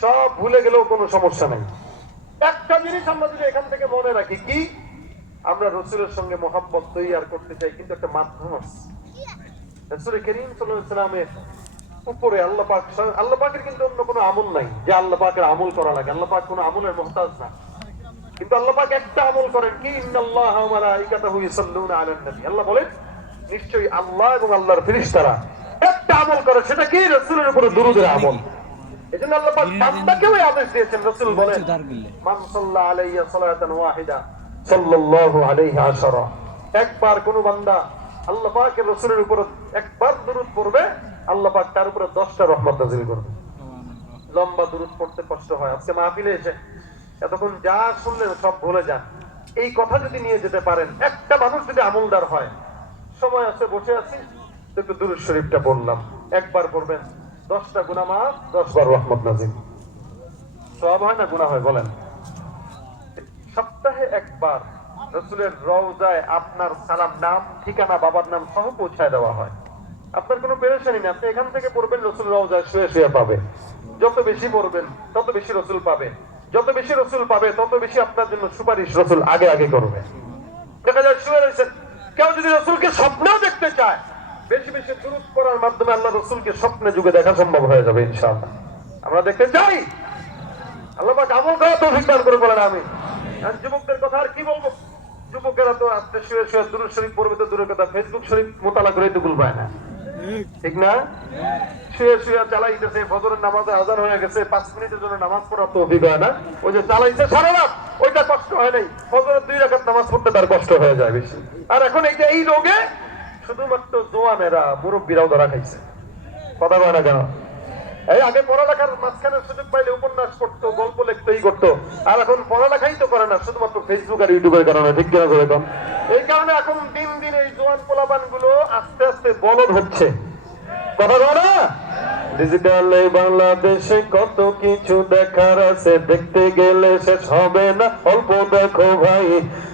সব ভুলে গেলেও কোনো সমস্যা নাই। একটা জিনিস আমরা যদি এখান থেকে মনে রাখি, কি আমরা রাসূলের সঙ্গে মহব্বত তৈরি করতে চাই, কিন্তু একটা মাধ্যম আছে। রাসূল কারীম সাল্লাল্লাহু আলাইহি ওয়াসাল্লামের উপরে আল্লাহ পাকের কিন্তু অন্য কোনো আমল নাই যে আল্লাহ পাকের আমল করা লাগে। আল্লাহ পাক কোনো আমলের মুহতাজ না, কিন্তু আল্লাহ পাক একটা আমল করেন, কি ইন্নাল্লাহা ওয়া মালাইকাতাহু ইউসাল্লুনা আলান নবী। আল্লাহ বলেন নিশ্চয়ই আল্লাহ এবং আল্লাহর ফেরেশতারা একটা আমল করে, সেটা কি রাসূলের উপরে দুরূদের আমল। এজন্য আল্লাহ পাক বান্দাকেও আদেশ দিয়েছেন, রাসূল বলেন মান সাল্লা আলাইয়া সালাতান ওয়াহিদা সাল্লাল্লাহু আলাইহি আশারা। একবার কোন বান্দা আল্লাহ পাকের রাসূলের উপর একবার দুরূদ পড়বে, আল্লাহ পাক তার উপরে 10টা রহমত নাযিল করবে। লম্বা দুরূদ পড়তে কষ্ট হয়। আজকে মাহফিলে এসে এতক্ষণ যা শুনলেন সব ভুলে যান। এই কথা যদি নিয়ে যেতে পারেন, একটা মানুষ যদি আমলদার হয়, সময় আছে বসে আছি একটু দুরূদ শরীফটা পড়লাম, একবার পড়বেন 10টা গুনাহ মাফ, 10 বার রহমত নাযিল। সব হয় না গুনাহ হয়? বলেন। সপ্তাহে একবার রাসূলের রওজায় আপনার সালাম, নাম, ঠিকানা, বাবার নাম সহ পৌঁছায় দেওয়া হয়। আপনার কোনো পেরেশানি নেই, আপনি এখান থেকে পড়বেন, রাসূল রওজায় শুয়ে শুয়ে পাবে। যত বেশি পড়বেন তত বেশি রাসূল পাবে, যত বেশি রাসূল পাবে তত বেশি আপনার জন্য সুপারিশ রাসূল আগে আগে করবে। দেখা যায় শুয়ে রয়েছেন, কেউ যদি রাসূলকে স্বপ্নেও দেখতে চায়, বেশি বেশি দুরূদ পড়ার মাধ্যমে আল্লাহ রাসূলকে স্বপ্নে যুগে দেখা সম্ভব হয়ে যাবে ইনশাআল্লাহ। আমরা দেখতে চাই, আল্লাহ পাক আমল করা তৌফিক দান করে বলেন আমিন। আর যুবকদের কথা আর কি বলবো, যুবকেরা তো আজকে শুয়ে শুয়ে দুরূদ শরীফ পড়বে তো দূরের কথা, ফেসবুক শরীফ মোতালা করে তো পায় না, ঠিক না? শুয়ে শুয়ে চালাইতেছে, ফজরের নামাজে আযান হয়ে গেছে, 5 মিনিটের জন্য নামাজ পড়া তৌফিক হয় না। ওই যে চালাইছে সারা রাত, ওইটা কষ্ট হয় নাই, ফজরের 2 রাকাত নামাজ পড়তে তার কষ্ট হয়ে যায় বেশি। আর এখন এই যে এই রোগে শুধুমাত্র জোয়ানেরা, মুরব্বীরাও ধরা খাইছে। কথা কয় না কেন? এই আগে পড়ালেখার মাঝখানে সুযোগ পাইলে উপন্যাস করতো, গল্প লিখতো, এই করতো। আর এখন পড়ালেখাই তো করে না, শুধুমাত্র ফেসবুক আর ইউটিউবের কারণে, ঠিক কিনা করে কম? এই কারণে এখন দিন দিন এই জোয়ান পোলাপান গুলো আস্তে আস্তে বলদ হচ্ছে। কথা কয় না? ডিজিটাল এই বাংলাদেশে কত কিছু দেখার আছে, দেখতে গেলে শেষ হবে না, অল্প দেখো ভাই।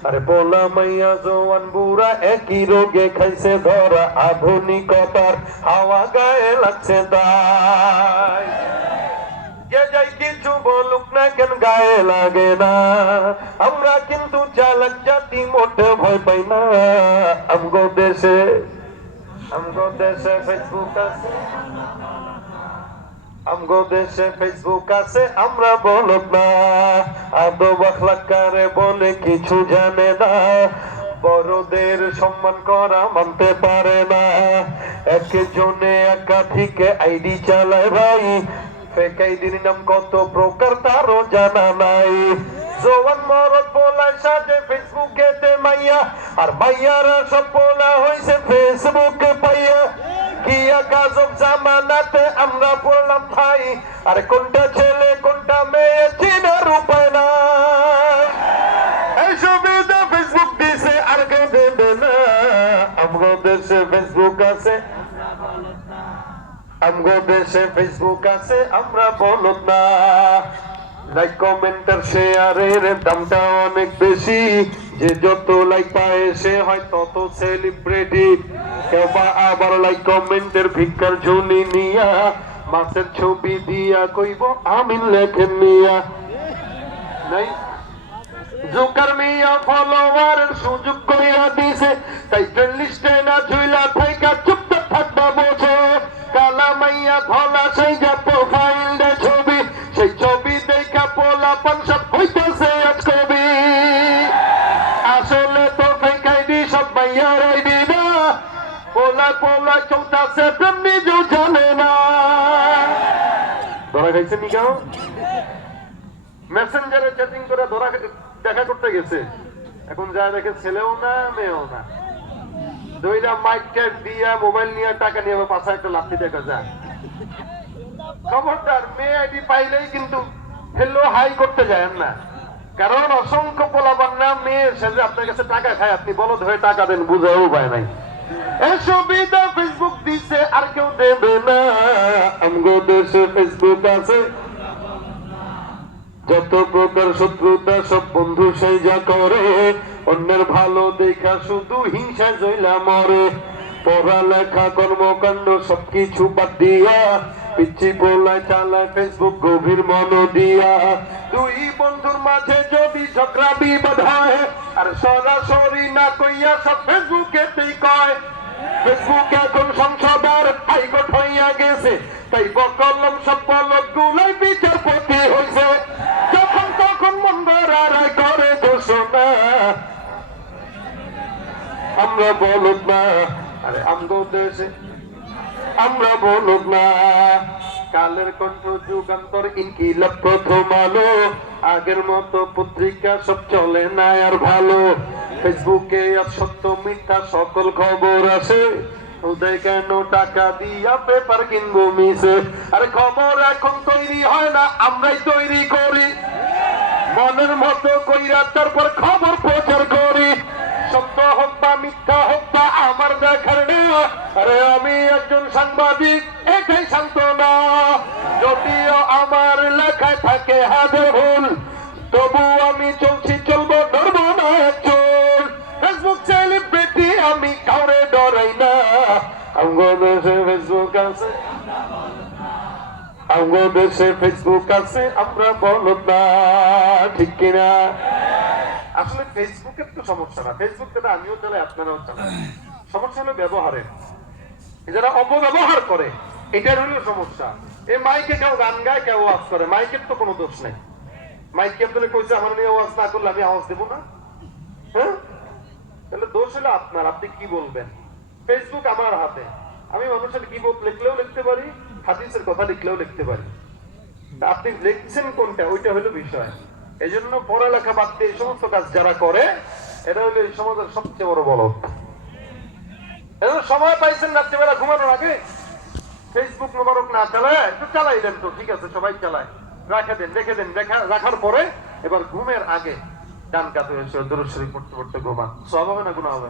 আরে পোলা মাইয়া জওয়ান বুড়া একই রোগে খাইছে ধরা, আধুনিকতার হাওয়া গায়ে লাগছে তাই। যে যাই কিছু বলুক না কেন গায়ে লাগে না, আমরা কিন্তু চালাক জাতি, মোটে ভয় পাই না। আমগো দেশে ফেসবুক আছে, আমগো দেশে ফেসবুক আছে, আমরা বলক না। আদব আখলাক কারে বলে কিছু জানে না, বড়দের সম্মান করা মানতে পারে না। একজনে একাধিক আইডি চালায় ভাই, ফেক আইডির নাম কত প্রকার তারও জানা নাই। জওয়ান মরদ পোলায় সাজে ফেসবুকেতে মাইয়া, আর মাইয়ারা সব পোলা হইছে ফেসবুকে পাইয়া। কিয়া গাজব জামানাতে আমরা পড়লাম ভাই, আর কোনটা ছেলে কোনটা মেয়ে চিনার উপায় নাই। এই সুবিধা ফেসবুক দিছে আর কেউ দেবে না। আমগো দেশে ফেসবুক আছে, আমগো দেশে ফেসবুক আছে, আমরা বলদ না। লাইক কমেন্ট আর শেয়ারের দামটা অনেক বেশি, যে যত লাইক পায় সে হয় তত সেলিব্রিটি। কেউ বা আবার লাইক কমেন্টের ভিক্ষার ঝুলি নিয়া, মাছের ছবি দিয়া কইব আমিন লেখেন নিয়া। নাই জোকার মিয়া ফলোয়ারের সুযোগ কইরা দিছে, তাই ফ্রেন্ড লিস্টে না ঝুইলা থাইকা চুপচাপ থাকবা বোঝো। কালা মাইয়া ধলা সেই যা প্রোফাইলে ছবি, সেই ছবি দেখা পোলাপান সব হইতেছে আজ কবি। আসলে তো ফেক আইডি সব মাইয়ার আইডি না, পোলায় পোলায় চলতেছে প্রেম নিজেও জানে না। ধরা খাইছে নি কেউ? মেসেঞ্জারে চ্যাটিং করে ধরা দেখা করতে গেছে, এখন যা দেখে ছেলেও না মেয়েও না, দুইটা মাইক ক্যাট দিয়া মোবাইল নিয়ে টাকা নিয়ে পাশে একটা লাঠি দেখা যায়। খবরদার, মেয়ে আইডি পাইলেই কিন্তু হ্যালো হাই করতে যায় না, কারণ অসংখ্য পোলাপান না মেয়ে সেজে আপনার কাছে টাকা খায়, আপনি বলদ হয়ে টাকা দেন, বুঝাও উপায় নাই। এই সুবিধা ফেসবুক দিছে আর কেউ দেবে না, আমগো দেশে ফেসবুক আছে। যত প্রকার শত্রুতা সব বন্ধু সেই যা করে, অন্যের ভালো দেখা শুধু হিংসা জইলা মরে। পড়ালেখা কর্মকাণ্ড সবকিছু বাদ দিয়া পিচ্ছি পোলায় চালায় ফেসবুক গভীর মন দিয়া। দুই বন্ধুর মাঝে যদি ঝগড়া বিবাদ হয়, আর সরাসরি না কইয়া সব ফেসবুকেতেই কয়। ফেসবুক এখন সংসদের হাইকোর্ট হইয়া গেছে, তাই বকলম সব পলক গুলাই বিচারপতি হইছে। যখন তখন মন রায় করে ঘোষণা, আমরা বলুক না, আরে আমগো দেশে আমরা বলুক না। কালের কণ্ঠ যুগান্তর ইনকিলাব প্রথম আলো, আগের মতো পত্রিকা সব চলে না আর ভালো। ফেসবুকে আর সত্য মিথ্যা সকল খবর আসে, ওদের কেন টাকা দিয়া পেপার কিনবো মিশে। আরে খবর এখন তৈরি হয় না, আমরাই তৈরি করি, মনের মতো কইরা তারপর খবর প্রচার করি। সত্য হোক বা মিথ্যা হোক বা আমার দেখার নেওয়া, আরে আমি একজন সাংবাদিক, এটাই সান্ত্বনা। যদিও আমার লেখায় থাকে হাজার ভুল, তবু আমি চলছি চলবো, ধরবো না চোর। ফেসবুক সেলিব্রিটি আমি কাউরে ডরাই না, আমগো দেশে ফেসবুক আছে, আমগো দেশে ফেসবুক আছে, আমরা বলব না, ঠিক কিনা? আসলে ফেসবুকের তো সমস্যা না, ফেসবুক যেটা আমিও চালাই আপনারাও চালাই, সমস্যা হলো ব্যবহারের। যারা অপব্যবহার করে এটার হলো সমস্যা। এই মাইকে কেউ গান গায়, কেউ আওয়াজ করে, মাইকের তো কোনো দোষ নেই। মাইক কে আপনারা কইছে আমার নিয়ে আওয়াজ না করলে আমি আওয়াজ দেবো না? হ্যাঁ, তাহলে দোষ হলো আপনার, আপনি কি বলবেন। ফেসবুক আমার হাতে, আমি মানুষের গীবত লিখলেও লিখতে পারি, হাদিসের কথা লিখলেও লিখতে পারি। আপনি লিখছেন কোনটা, ওইটা হলো বিষয়। এই জন্য পড়ালেখা বাদ দিয়ে এই সমস্ত কাজ যারা করে, এরা হলো এই সমাজের সবচেয়ে বড় বলদ। সময় পাইছেন রাত্রিবেলা ঘুমানোর আগে ফেসবুক মোবারক না চালায় একটু চালাই দেন, তো ঠিক আছে সবাই চালায়, রেখে দেন, রাখার পরে এবার ঘুমের আগে গান গাতে হয়েছে দুরূদ শরীফ পড়তে পড়তে ঘুমান, সওয়াব হবে না গুনাহ হবে?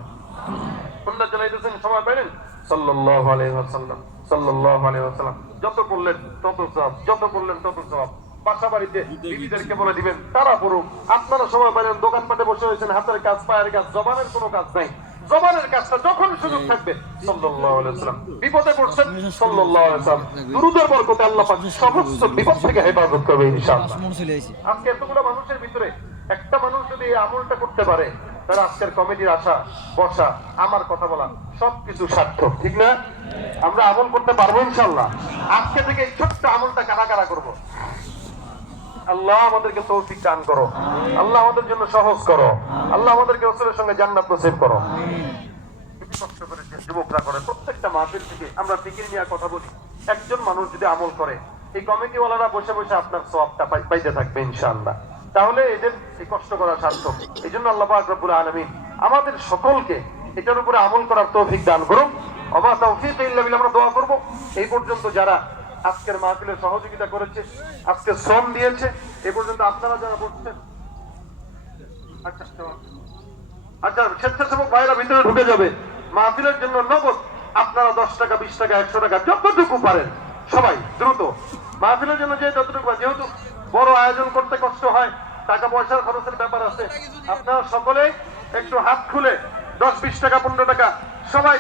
কোনটা চালাইতেছেন সময় পাইলেন? সাল্লাল্লাহু আলাইহি ওয়াসাল্লাম, সাল্লাল্লাহু আলাইহি ওয়াসাল্লাম। যত করলেন তত সওয়াব, যত করলেন তত সওয়াব। বাসা বাড়িতে বিবিদেরকে বলে দিবেন তারা পড়ুক, আপনারা সময় পাইলেন দোকানপাটে বসে হয়েছেন, হাতের কাজ পায়ের কাজ, জবানের কোনো কাজ নাই। জবানের কাজটা যখন সুযোগ থাকবে সাল্লাল্লাহু আলাইহি ওয়াসাল্লাম, বিপদে পড়ছেন সাল্লাল্লাহু আলাইহি ওয়াসাল্লাম, দুরূদের বরকতে আল্লাহ পাক সমস্ত বিপদ থেকে হেফাজত করবে ইনশাআল্লাহ। আজকে এতগুলো মানুষের ভিতরে একটা মানুষ যদি এই আমলটা করতে পারে, তারা আজকের কমিটির আসা, বসা, আমার কথা বলা সবকিছু সার্থক, ঠিক না? আমরা আমল করতে পারবো ইনশাআল্লাহ। আজকে থেকে এই ছোট্ট আমলটা কারা কারা করবো? আল্লাহ আমাদেরকে তৌফিক দান করো, আল্লাহ আমাদের জন্য সহজ করো, আল্লাহ আমাদেরকে রাসূলের সঙ্গে জান্নাত নসিব করো। কষ্ট করে যুবকরা করে, প্রত্যেকটা মাহফিল থেকে আমরা ফিকির নিয়ে কথা বলি। একজন মানুষ যদি আমল করে, এই কমিটিওয়ালারা বসে বসে আপনার সওয়াবটা পাইতে থাকবে ইনশাআল্লাহ। তাহলে এদের এই কষ্ট করা সার্থক। এই জন্য আল্লাহ পাক রব্বুল আলামিন আমাদের সকলকে এটার উপরে আমল করার তৌফিক দান করুন। ওয়া মা তাওফীক ইল্লা বিল্লাহ। আমরা দোয়া করব এই পর্যন্ত যারা আজকের মাহফিলে সহযোগিতা করেছে, আজকে শ্রম দিয়েছে, এ পর্যন্ত আপনারা যারা বসছেন, আচ্ছা স্বেচ্ছাসেবক ভাইরা ভিতরে ঢুকে যাবে মাহফিলের জন্য নগদ। আপনারা 10 টাকা 20 টাকা 100 টাকা যতটুকু পারেন সবাই দ্রুত মাহফিলের জন্য, যে যতটুকু, যেহেতু বড় আয়োজন করতে কষ্ট হয়, টাকা পয়সার খরচের ব্যাপার আছে, আপনারা সকলে একটু হাত খুলে 10 20 টাকা 15 টাকা সবাই